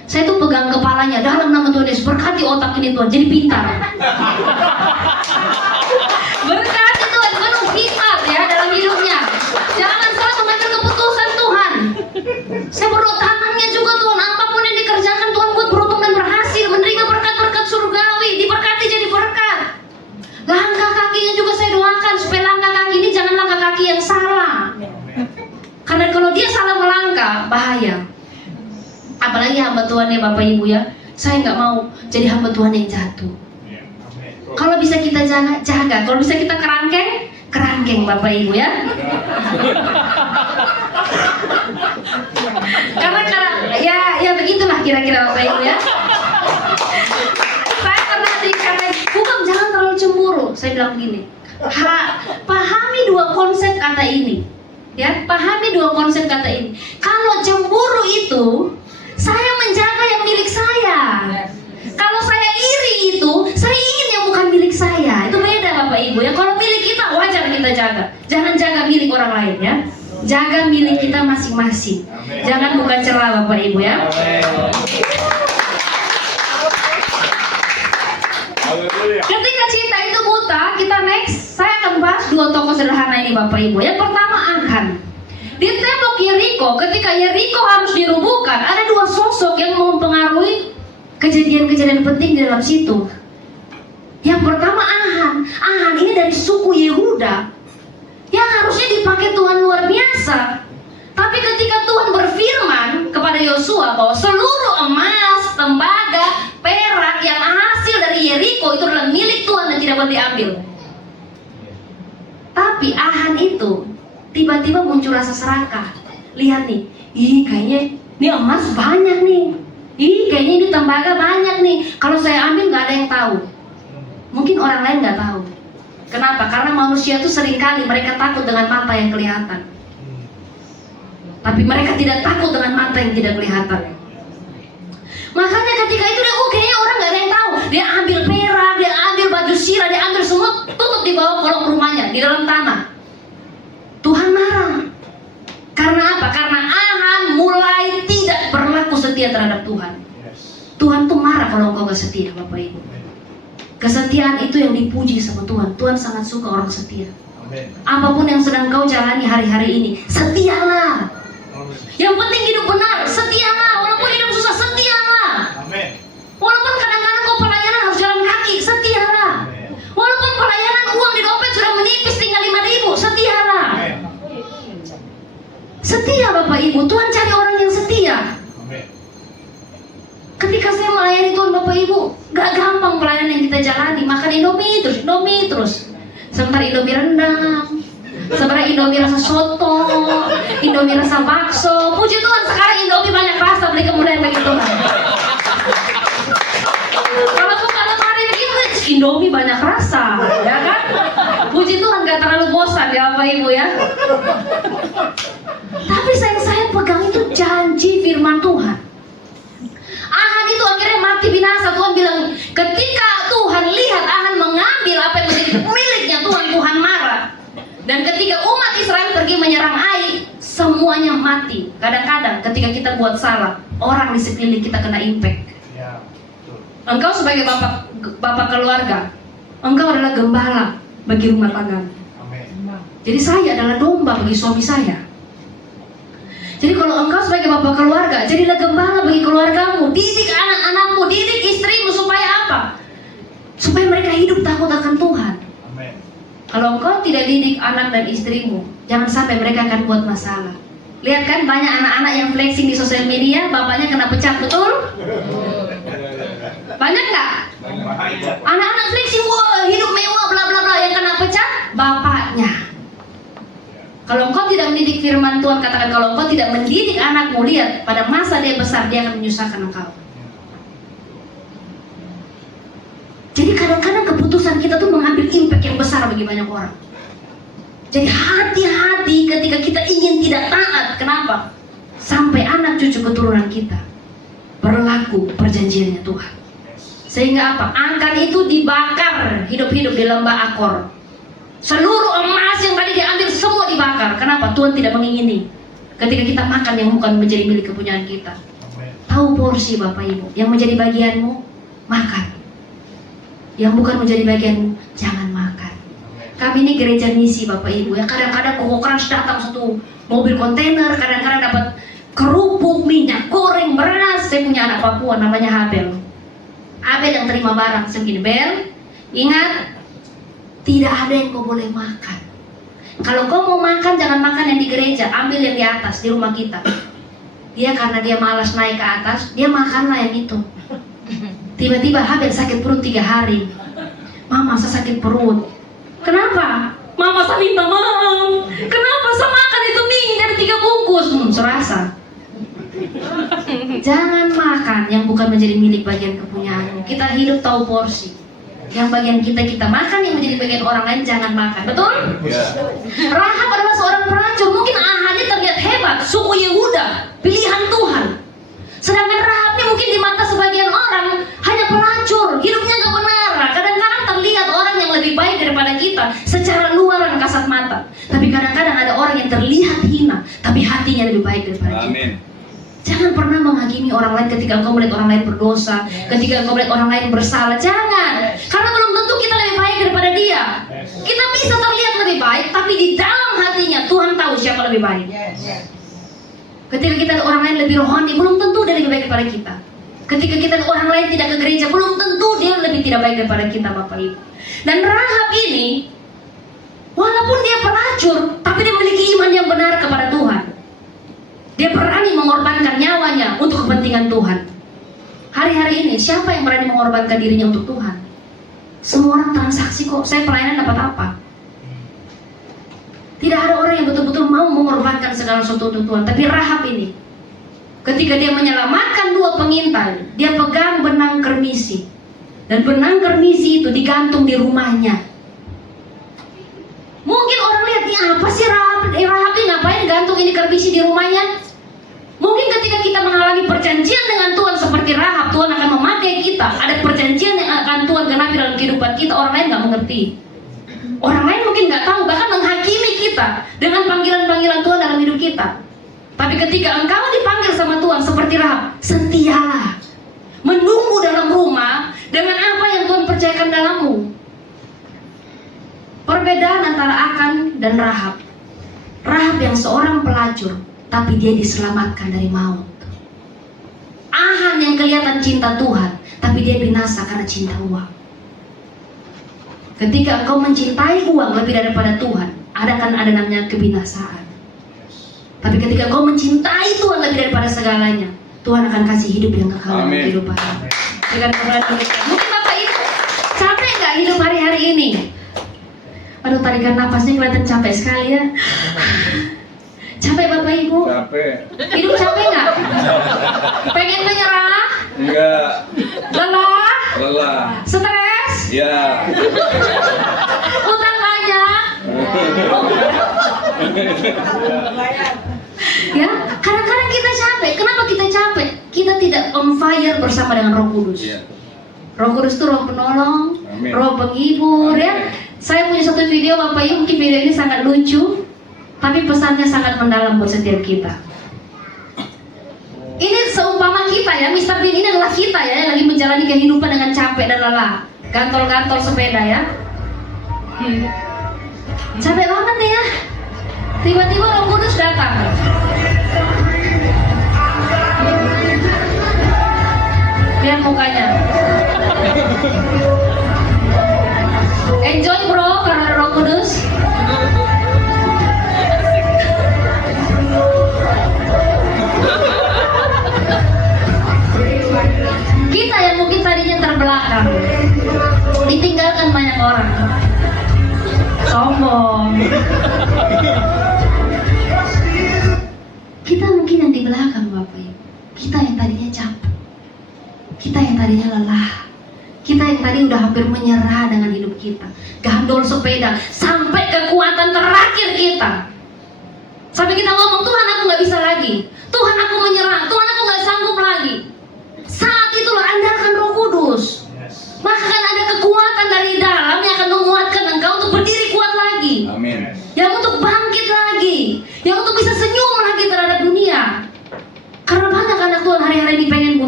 Saya tuh pegang kepalanya, dalam nama Tuhan Yesus, berkati otak ini Tuhan, jadi pintar. Berkati Tuhan, penuh hikmat ya dalam hidupnya. Jangan salah mengambil keputusan Tuhan. Saya berdoa tangannya juga Tuhan, apapun yang dikerjakan Tuhan buat beruntung dan berhasil, menerima berkat-berkat surgawi, diberkati jadi berkat. Langkah kakinya juga saya doakan supaya langkah kaki ini jangan langkah kaki yang salah. Karena kalau dia salah melangkah, bahaya. Apalagi hamba Tuhan ya Bapak Ibu ya, saya nggak mau jadi hamba Tuhan yang jatuh. Kalau bisa kita jaga, kalau bisa kita kerangkeng Bapak Ibu ya. Karena ya begitulah kira-kira Bapak Ibu ya. Saya pernah dikatakan, bukan jangan terlalu cemburu. Saya bilang begini, pahami dua konsep kata ini. Ya, pahami dua konsep kata ini. Kalau cemburu itu saya menjaga yang milik saya. Kalau saya iri itu, saya ingin yang bukan milik saya. Itu beda Bapak Ibu ya. Kalau milik kita wajar kita jaga. Jangan jaga milik orang lain ya. Jaga milik kita masing-masing. Jangan bukan celah Bapak Ibu ya. Ketika cinta itu buta, kita next. Saya akan bahas dua tokoh sederhana ini Bapak Ibu. Yang pertama Achan. Di tembok Yeriko, ketika Yeriko harus dirubuhkan, ada dua sosok yang mempengaruhi kejadian-kejadian penting di dalam situ. Yang pertama Achan. Achan ini dari suku Yehuda yang harusnya dipakai Tuhan luar biasa. Tapi ketika Tuhan berfirman kepada Yosua bahwa seluruh emas, tembaga, perak yang hasil dari Yeriko itu adalah milik Tuhan dan tidak boleh diambil. Tapi Achan itu tiba-tiba muncul rasa serakah. Lihat nih, kayaknya ini emas banyak nih. Kayaknya ini tembaga banyak nih. Kalau saya ambil nggak ada yang tahu. Mungkin orang lain nggak tahu. Kenapa? Karena manusia itu seringkali mereka takut dengan mata yang kelihatan. Tapi mereka tidak takut dengan mata yang tidak kelihatan. Makanya ketika itu dia, kayaknya orang nggak ada yang tahu. Dia ambil perak, dia ambil baju sirah, dia ambil semua, tutup di bawah kolong rumahnya, di dalam tanah. Tuhan marah. Karena apa? Karena Achan mulai tidak berlaku setia terhadap Tuhan. Tuhan tuh marah kalau engkau gak setia Bapak Ibu. Kesetiaan itu yang dipuji sama Tuhan. Tuhan sangat suka orang setia. Apapun yang sedang kau jalani hari-hari ini, setialah. Yang penting hidup benar, setialah. Walaupun hidup susah, setialah. Walaupun kadang-kadang kau pelayanan harus jalan kaki, setialah. Walaupun pelayanan uang di dompet sudah menipis tinggal 5.000, setialah. Setia Bapak Ibu, Tuhan cari orang yang setia. Ketika saya melayani Tuhan Bapak Ibu, gak gampang pelayanan yang kita jalani. Makan Indomie terus. Sebentar Indomie rendang, sebentar Indomie rasa soto, Indomie rasa bakso. Puji Tuhan sekarang Indomie banyak rasa, beli kemudahan bagi Tuhan. Kalau bukan lemari begitu, Indomie banyak rasa, ya kan? Puji Tuhan gak terlalu bosan ya Bapak Ibu ya. Tapi saya pegang itu janji firman Tuhan. Achan itu akhirnya mati binasa. Tuhan bilang, ketika Tuhan lihat Achan mengambil apa yang menjadi miliknya Tuhan marah. Dan ketika umat Israel pergi menyerang Ai, semuanya mati. Kadang-kadang ketika kita buat salah, orang di sekeliling kita kena impact. Engkau sebagai bapak keluarga, engkau adalah gembala bagi rumah tangga. Jadi saya adalah domba bagi suami saya. Jadi kalau engkau sebagai bapak keluarga, jadilah gembala bagi keluargamu. Didik anak-anakmu, didik istrimu supaya apa? Supaya mereka hidup takut akan Tuhan. Amen. Kalau engkau tidak didik anak dan istrimu, jangan sampai mereka akan buat masalah. Lihat kan banyak anak-anak yang flexing di sosial media, bapaknya kena pecat, betul? Banyak nggak? Anak-anak flexing, wah hidup mewah, bla bla bla, yang kena pecat bapaknya. Kalau engkau tidak mendidik firman Tuhan, katakan kalau engkau tidak mendidik anakmu, lihat pada masa dia besar dia akan menyusahkan engkau. Jadi kadang-kadang keputusan kita tuh mengambil impact yang besar bagi banyak orang. Jadi hati-hati ketika kita ingin tidak taat. Kenapa? Sampai anak cucu keturunan kita berlaku perjanjiannya Tuhan. Sehingga apa? Achan itu dibakar hidup-hidup di lembah Akor. Seluruh emas yang tadi diambil semua dibakar. Kenapa? Tuhan tidak mengingini ketika kita makan yang bukan menjadi milik kepunyaan kita. Tahu porsi Bapak Ibu. Yang menjadi bagianmu, makan. Yang bukan menjadi bagianmu, jangan makan. Kami ini gereja misi Bapak Ibu ya. Kadang-kadang Koko Crunch datang satu mobil kontainer, kadang-kadang dapat kerupuk, minyak goreng, beras. Saya punya anak Papua namanya Habel. Habel yang terima barang segini. Bel, ingat, tidak ada yang kau boleh makan. Kalau kau mau makan, jangan makan yang di gereja, ambil yang di atas, di rumah kita. Dia karena dia malas naik ke atas, dia makanlah yang itu. Tiba-tiba Habel sakit perut 3 hari. Mama, saya sakit perut. Kenapa? Mama, saya minta maaf. Kenapa saya makan itu mie dari 3 bungkus? Serasa. Jangan makan yang bukan menjadi milik bagian kepunyaanmu. Kita hidup tahu porsi. Yang bagian kita makan, yang menjadi bagian orang lain jangan makan. Betul? Ya. Rahab adalah seorang pelacur. Mungkin Ahadnya terlihat hebat, suku Yehuda, pilihan Tuhan. Sedangkan Rahab ini mungkin di mata sebagian orang hanya pelacur, hidupnya gak benar. Kadang-kadang terlihat orang yang lebih baik daripada kita secara luaran kasat mata. Tapi kadang-kadang ada orang yang terlihat hina, tapi hatinya lebih baik daripada kita. Amin. Jangan pernah menghakimi orang lain ketika engkau melihat orang lain berdosa, ketika engkau melihat orang lain bersalah. Jangan, karena belum tentu kita lebih baik daripada dia. Kita bisa terlihat lebih baik, tapi di dalam hatinya Tuhan tahu siapa lebih baik. Ketika kita lihat orang lain lebih rohani, belum tentu dia lebih baik daripada kita. Ketika kita lihat orang lain tidak ke gereja, belum tentu dia lebih tidak baik daripada kita, Bapak Ibu. Dan Rahab ini, walaupun dia pelacur, tapi dia memiliki iman yang benar kepada Tuhan. Dia berani mengorbankan nyawanya untuk kepentingan Tuhan. Hari-hari ini, siapa yang berani mengorbankan dirinya untuk Tuhan? Semua orang transaksi kok, saya pelayanan dapat apa? Tidak ada orang yang betul-betul mau mengorbankan segala sesuatu untuk Tuhan. Tapi Rahab ini, ketika dia menyelamatkan 2 pengintai, dia pegang benang kermisi. Dan benang kermisi itu digantung di rumahnya. Mungkin orang lihat, ini apa sih Rahab ini ngapain gantung ini kermisi di rumahnya? Mungkin ketika kita mengalami perjanjian dengan Tuhan seperti Rahab, Tuhan akan memakai kita. Ada perjanjian yang akan Tuhan genapi dalam kehidupan kita, orang lain gak mengerti. Orang lain mungkin gak tahu, bahkan menghakimi kita dengan panggilan-panggilan Tuhan dalam hidup kita. Tapi ketika engkau dipanggil sama Tuhan seperti Rahab, setialah menunggu dalam rumah dengan apa yang Tuhan percayakan dalammu. Perbedaan antara Akan dan Rahab. Rahab yang seorang pelacur, tapi dia diselamatkan dari maut. Ahan yang kelihatan cinta Tuhan, tapi dia binasa karena cinta uang. Ketika engkau mencintai uang lebih daripada Tuhan, akan ada namanya kebinasaan. Tapi ketika engkau mencintai Tuhan lebih daripada segalanya, Tuhan akan kasih hidup yang kekal dalam kehidupan. Mungkin Bapak Ibu capek nggak hidup hari-hari ini? Aduh, tarikan napasnya kelihatan capek sekali ya. Capek Bapak Ibu? Capek. Hidup capek nggak? Pengen menyerah? Enggak. Lelah? Lelah. Stres? Ya. Utang banyak? Ya, kadang-kadang kita capek. Kenapa kita capek? Kita tidak on fire bersama dengan Roh Kudus. Ya. Roh Kudus itu Roh penolong, Amin. Roh penghibur. Amin. Ya. Saya punya satu video Bapak Ibu, mungkin video ini sangat lucu, tapi pesannya sangat mendalam buat setiap kita. Ini seumpama kita ya, Mr. Bean ini adalah kita ya, yang lagi menjalani kehidupan dengan capek dan lelah, gantol-gantol sepeda ya. Capek banget nih ya. Tiba-tiba Roh Kudus datang. Lihat mukanya. Enjoy bro, karena ada Roh Kudus. Kita yang mungkin tadinya terbelakang, ditinggalkan banyak orang. Sombong. Kita mungkin yang di belakang Bapak Ibu. Kita yang tadinya capek, kita yang tadinya lelah, kita yang tadi udah hampir menyerah dengan hidup kita, gandol sepeda sampai kekuatan terakhir kita, sampai kita ngomong, Tuhan aku gak bisa lagi, Tuhan aku menyerah, Tuhan aku gak sanggup lagi. Saat itulah andalkan Roh Kudus. Maka akan ada kekuatan dari dalam yang akan menguatkan engkau untuk berdiri kuat lagi. Amin. Yang untuk bangkit lagi, yang untuk bisa senyum lagi terhadap dunia. Karena banyak anak Tuhan hari-hari ini pengen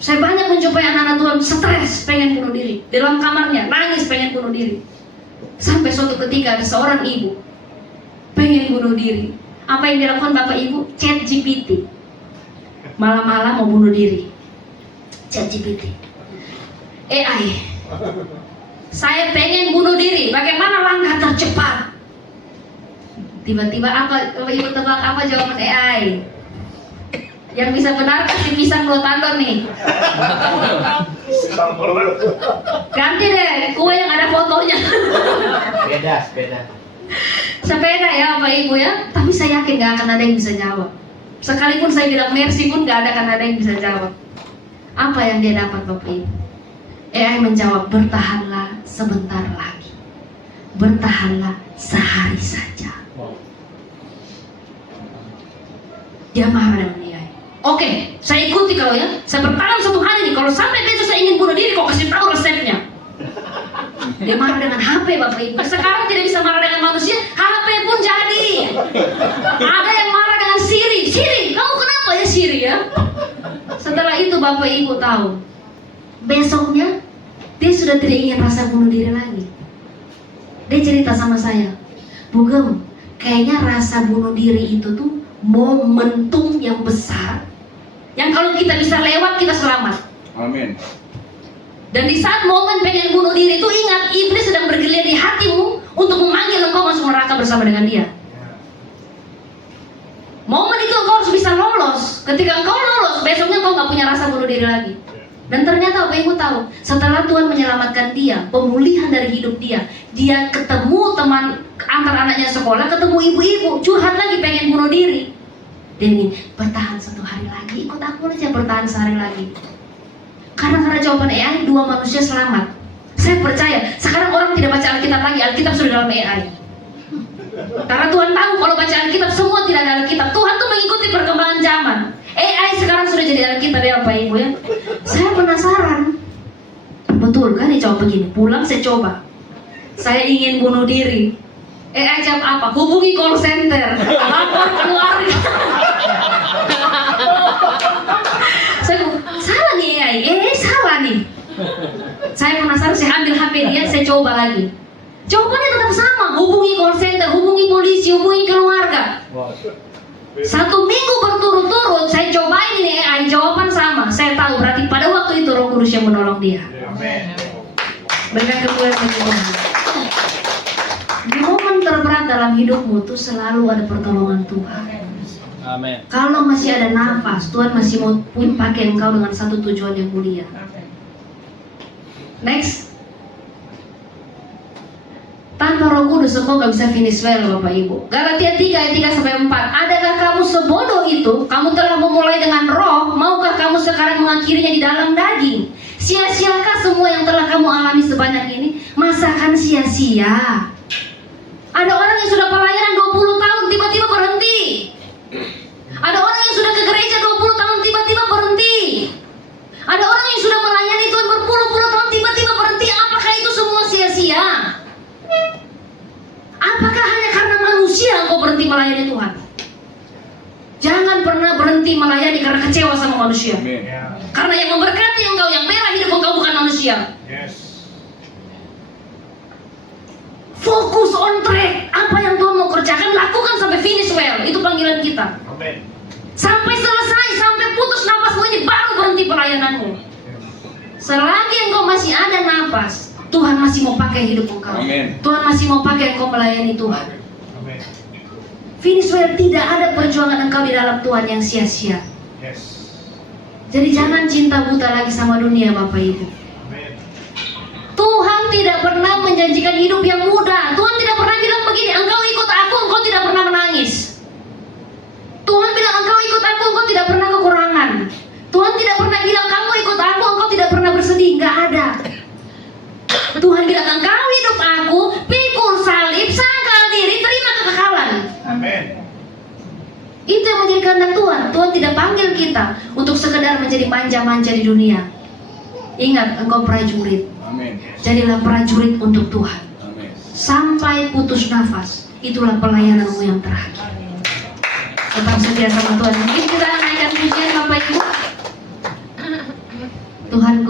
Saya banyak menjumpai anak-anak Tuhan stres, pengen bunuh diri. Di dalam kamarnya, nangis pengen bunuh diri. Sampai suatu ketika ada seorang ibu pengen bunuh diri. Apa yang dilakukan Bapak Ibu? Chat GPT. Malam-malam mau bunuh diri. Chat GPT. AI. Saya pengen bunuh diri. Bagaimana langkah tercepat? Tiba-tiba apa? Ibu tebak apa jawaban AI? Yang bisa benar kasih pisang 2 tandon nih. Ganti deh kue yang ada fotonya. Sepeda. Sepeda ya Bapak Ibu ya. Tapi saya yakin gak akan ada yang bisa jawab. Sekalipun saya bilang mercy pun gak akan ada yang bisa jawab. Apa yang dia dapat Bapak Ibu? AI menjawab, bertahanlah sebentar lagi. Bertahanlah sehari saja. Dia marah dengan AI. Oke, saya ikuti kalau ya. Saya bertahan 1 hari nih. Kalau sampai besok saya ingin bunuh diri, kau kasih tahu resepnya. Dia marah dengan HP Bapak Ibu. Sekarang tidak bisa marah dengan manusia, HP pun jadi. Ada yang marah dengan Siri. Siri, kamu kenapa ya Siri ya? Setelah itu Bapak Ibu tahu, besoknya dia sudah tidak ingin rasa bunuh diri lagi. Dia cerita sama saya, Bu Gem, kayaknya rasa bunuh diri itu tuh momentum yang besar, yang kalau kita bisa lewat kita selamat. Amin. Dan di saat momen pengen bunuh diri itu, ingat, iblis sedang bergelir di hatimu untuk memanggil engkau masuk neraka bersama dengan dia. Momen itu engkau harus bisa lolos. Ketika engkau lolos, besoknya engkau gak punya rasa bunuh diri lagi. Dan ternyata Bapak Ibu tahu, setelah Tuhan menyelamatkan dia, pemulihan dari hidup dia, dia ketemu teman antar anaknya sekolah, ketemu ibu-ibu, curhat lagi pengen bunuh diri. Dia ingin bertahan 1 hari lagi, ikut aku aja bertahan sehari lagi. Karena jawaban AI, 2 manusia selamat. Saya percaya, sekarang orang tidak baca Alkitab lagi, Alkitab sudah dalam AI. Karena Tuhan tahu kalau baca Alkitab semua tidak ada Alkitab. Tuhan tuh mengikuti perkembangan zaman. AI sekarang sudah jadi Alkitab ya Bapak Ibu ya. Saya penasaran, betul kan dijawab begini, pulang saya coba. Saya ingin bunuh diri. AI jawab apa? Hubungi call center, lapor keluarga. Saya salah nih AI, salah nih. Saya penasaran, saya ambil HP dia, saya coba lagi. Jawabannya tetap sama, hubungi call center, hubungi polisi, hubungi keluarga. 1 minggu berturut-turut saya cobain ini AI, jawaban sama. Saya tahu berarti pada waktu itu Roh Kudus yang menolong dia. Berikan kemuliaan bagi Tuhan. Di momen terberat dalam hidupmu tuh selalu ada pertolongan Tuhan. Amin. Kalau masih ada nafas, Tuhan masih mau pakai engkau dengan satu tujuan yang mulia. Next. Tanpa Roh Kudus engkau gak bisa finish well Bapak Ibu. Galatia 3 ayat 3-4. Adakah kamu sebodoh itu? Kamu telah memulai dengan roh, maukah kamu sekarang mengakhirinya di dalam daging? Sia-siakah semua yang telah kamu alami sebanyak ini? Masakan sia-sia? Ada orang yang sudah pelayanan 20 tahun tiba-tiba berhenti. Ada orang yang sudah ke gereja 20 tahun tiba-tiba berhenti. Ada orang yang sudah melayani Tuhan berpuluh-puluh tahun tiba-tiba berhenti. Apakah itu semua sia-sia? Apakah hanya karena manusia engkau berhenti melayani Tuhan? Jangan pernah berhenti melayani karena kecewa sama manusia. Amin. Karena yang memberkati engkau, yang merah hidup engkau bukan manusia. Fokus on track. Apa yang Tuhan mau kerjakan, lakukan sampai finish well. Itu panggilan kita. Amin. Sampai selesai, sampai putus nafasmu ini baru berhenti pelayananmu. Selagi engkau masih ada nafas, Tuhan masih mau pakai hidup engkau. Amin. Tuhan masih mau pakai engkau melayani Tuhan. Amin. Finish well, tidak ada perjuangan engkau di dalam Tuhan yang sia-sia. Jadi jangan cinta buta lagi sama dunia Bapak Ibu. Tuhan tidak pernah menjanjikan hidup yang mudah. Tuhan tidak pernah bilang begini, engkau ikut aku, engkau tidak pernah menangis. Tuhan bilang engkau ikut aku, engkau tidak pernah kekurangan. Tuhan tidak pernah bilang kamu ikut aku, engkau tidak pernah bersedih. Nggak ada. Tuhan bilang engkau hidup aku, pikul salib, sangkal diri, terima kekekalan. Amin. Itu yang menjadi kehendak Tuhan. Tuhan tidak panggil kita untuk sekedar menjadi manja-manja di dunia. Ingat, engkau prajurit. Amin. Jadilah prajurit untuk Tuhan. Amin. Sampai putus nafas. Itulah pelayananmu yang terakhir. Tetap setia sama Tuhan. Mungkin kita naikkan pujian Bapak Ibu.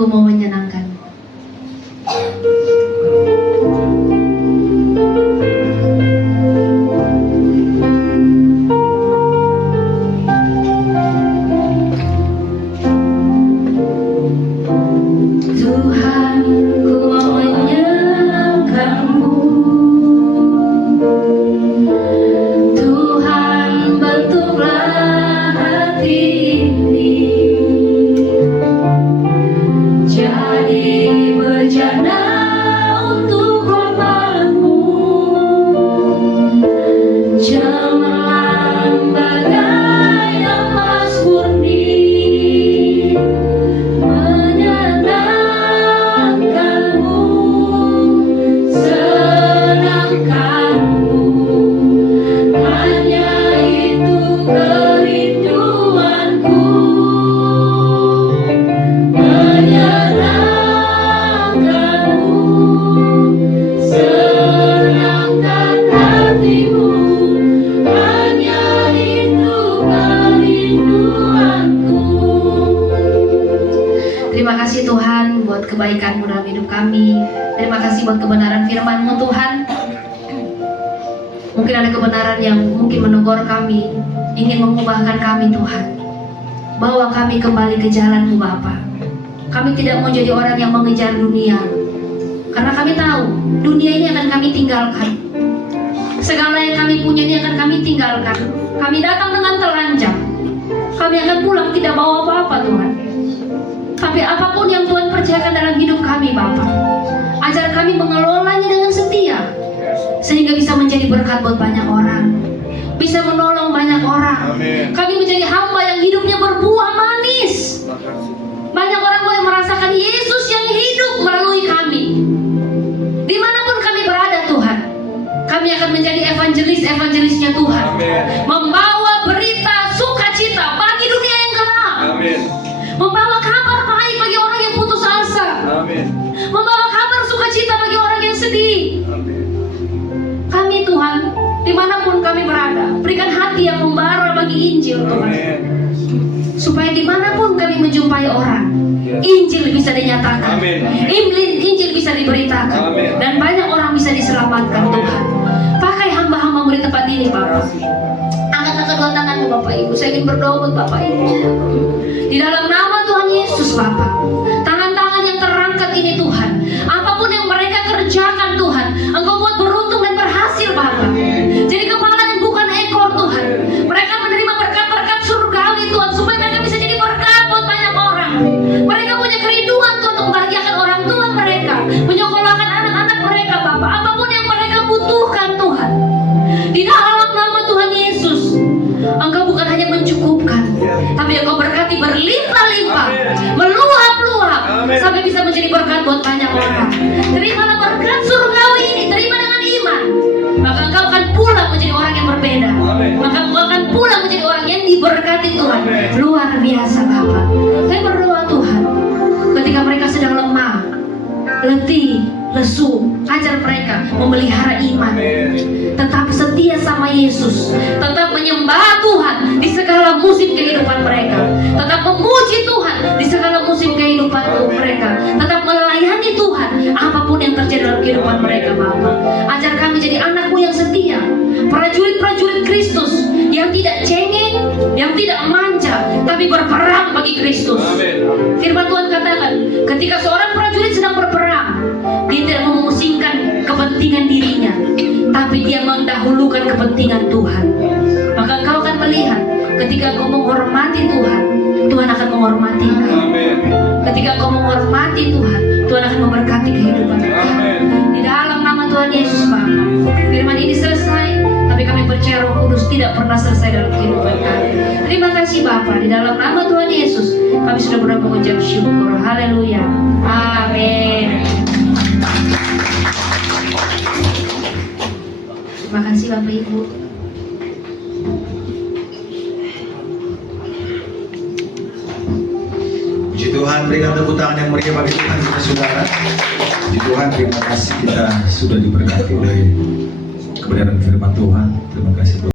Engkau mau menyenangkan. Tuhan, ku mau menyenangkan-Mu. Tuhan, bentuklah hati ini jadi bejana untuk hormat-Mu. Cemerlang bagai emas murni, menyenangkan-Mu, senangkan-Mu. Hanya itu kerinduanku, menyenangkan-Mu, senangkan hatimu. Hanya itu kerinduanku. Terima kasih Tuhan buat kebaikan-Mu dalam hidup kami. Terima kasih buat kebenaran firman-Mu Tuhan. Mungkin ada kebenaran yang mungkin menegur kami, ingin mengubahkan kami Tuhan. Bawa kami kembali ke jalan-Mu Bapa. Kami tidak mau jadi orang yang mengejar dunia, karena kami tahu dunia ini akan kami tinggalkan. Segala yang kami punya ini akan kami tinggalkan. Kami datang dengan telanjang, kami akan pulang tidak bawa apa-apa Tuhan. Tapi apapun yang Tuhan percayakan dalam hidup kami Bapa, ajar kami mengelolanya dengan setia, sehingga bisa menjadi berkat buat banyak orang, bisa menolong banyak orang. Amin. Kami menjadi hamba yang hidupnya berbuah manis. Banyak orang boleh merasakan Yesus yang hidup melalui kami. Dimanapun kami berada Tuhan, kami akan menjadi evangelisnya Tuhan. Amin. Membawa berita sukacita bagi dunia yang gelap. Amin. Membawa kabar baik bagi orang yang putus asa. Amin. Membawa kabar sukacita bagi orang yang sedih. Amin. Kami Tuhan, dimanapun kami berada, berikan hati yang membara bagi Injil Tuhan. Amin. Supaya dimanapun kami menjumpai orang, Injil bisa dinyatakan. Amin. Injil bisa diberitakan. Amin. Dan banyak orang bisa diselamatkan Tuhan. Pakai hamba-hamba di tempat ini Bapak. Angkat kedua tanganmu Bapak Ibu. Saya ingin berdoa buat Bapak Ibu. Di dalam nama Tuhan Yesus Bapak, tangan-tangan yang terangkat ini Tuhan, apapun yang mereka kerjakan Tuhan, Engkau buat beruntung dan berhasil Bapak. Jadi kepala dan bukan ekor Tuhan. Mereka menerima berkat-berkat surgawi Tuhan, supaya mereka bisa jadi berkat buat banyak orang. Mereka punya kerinduan Tuhan untuk membahagiakan orang tua mereka, menyekolahkan anak-anak mereka Bapak. Apapun yang mereka butuhkan Tuhan, di dalam nama Tuhan Yesus, Engkau bukan hanya mencukupkan, tapi Engkau berkati berlimpah-limpah, meluap-luap, sampai bisa menjadi berkat buat banyak orang. Terimalah berkat surgawi ini, terima dengan iman. Maka Engkau akan pulang menjadi orang yang berbeda. Maka Engkau akan pulang menjadi orang yang diberkati Tuhan. Luar biasa Bapak. Saya berdoa Tuhan, ketika mereka sedang lemah, letih, lesu, ajar mereka memelihara iman, tetap setia sama Yesus, tetap menyembah Tuhan di segala musim kehidupan mereka, tetap memuji Tuhan di segala musim kehidupan mereka, tetap melayani Tuhan apapun yang terjadi dalam kehidupan mereka Bapak. Ajar kami jadi anak-Mu yang setia, prajurit-prajurit Kristus yang tidak cengeng, yang tidak manja, tapi berperang bagi Kristus. Firman Tuhan katakan, ketika seorang prajurit sedang berperang, dia tidak memusingkan kepentingan dirinya, tapi dia mendahulukan kepentingan Tuhan. Maka engkau akan melihat, ketika engkau menghormati Tuhan, Tuhan akan menghormati engkau. Ketika engkau menghormati Tuhan, Tuhan akan memberkati kehidupan engkau. Di dalam nama Tuhan Yesus Bapa, firman ini selesai, tapi kami percaya Roh Kudus tidak pernah selesai dalam kehidupan kami. Terima kasih Bapa, di dalam nama Tuhan Yesus kami sudah berdoa mengucap syukur. Haleluya. Amin. Terima kasih Bapak Ibu. Puji Tuhan, berikan tepuk tangan yang meriah bagi Tuhan kita saudara. Puji Tuhan, terima kasih kita sudah diberkati oleh kebenaran firman Tuhan. Terima kasih Tuhan.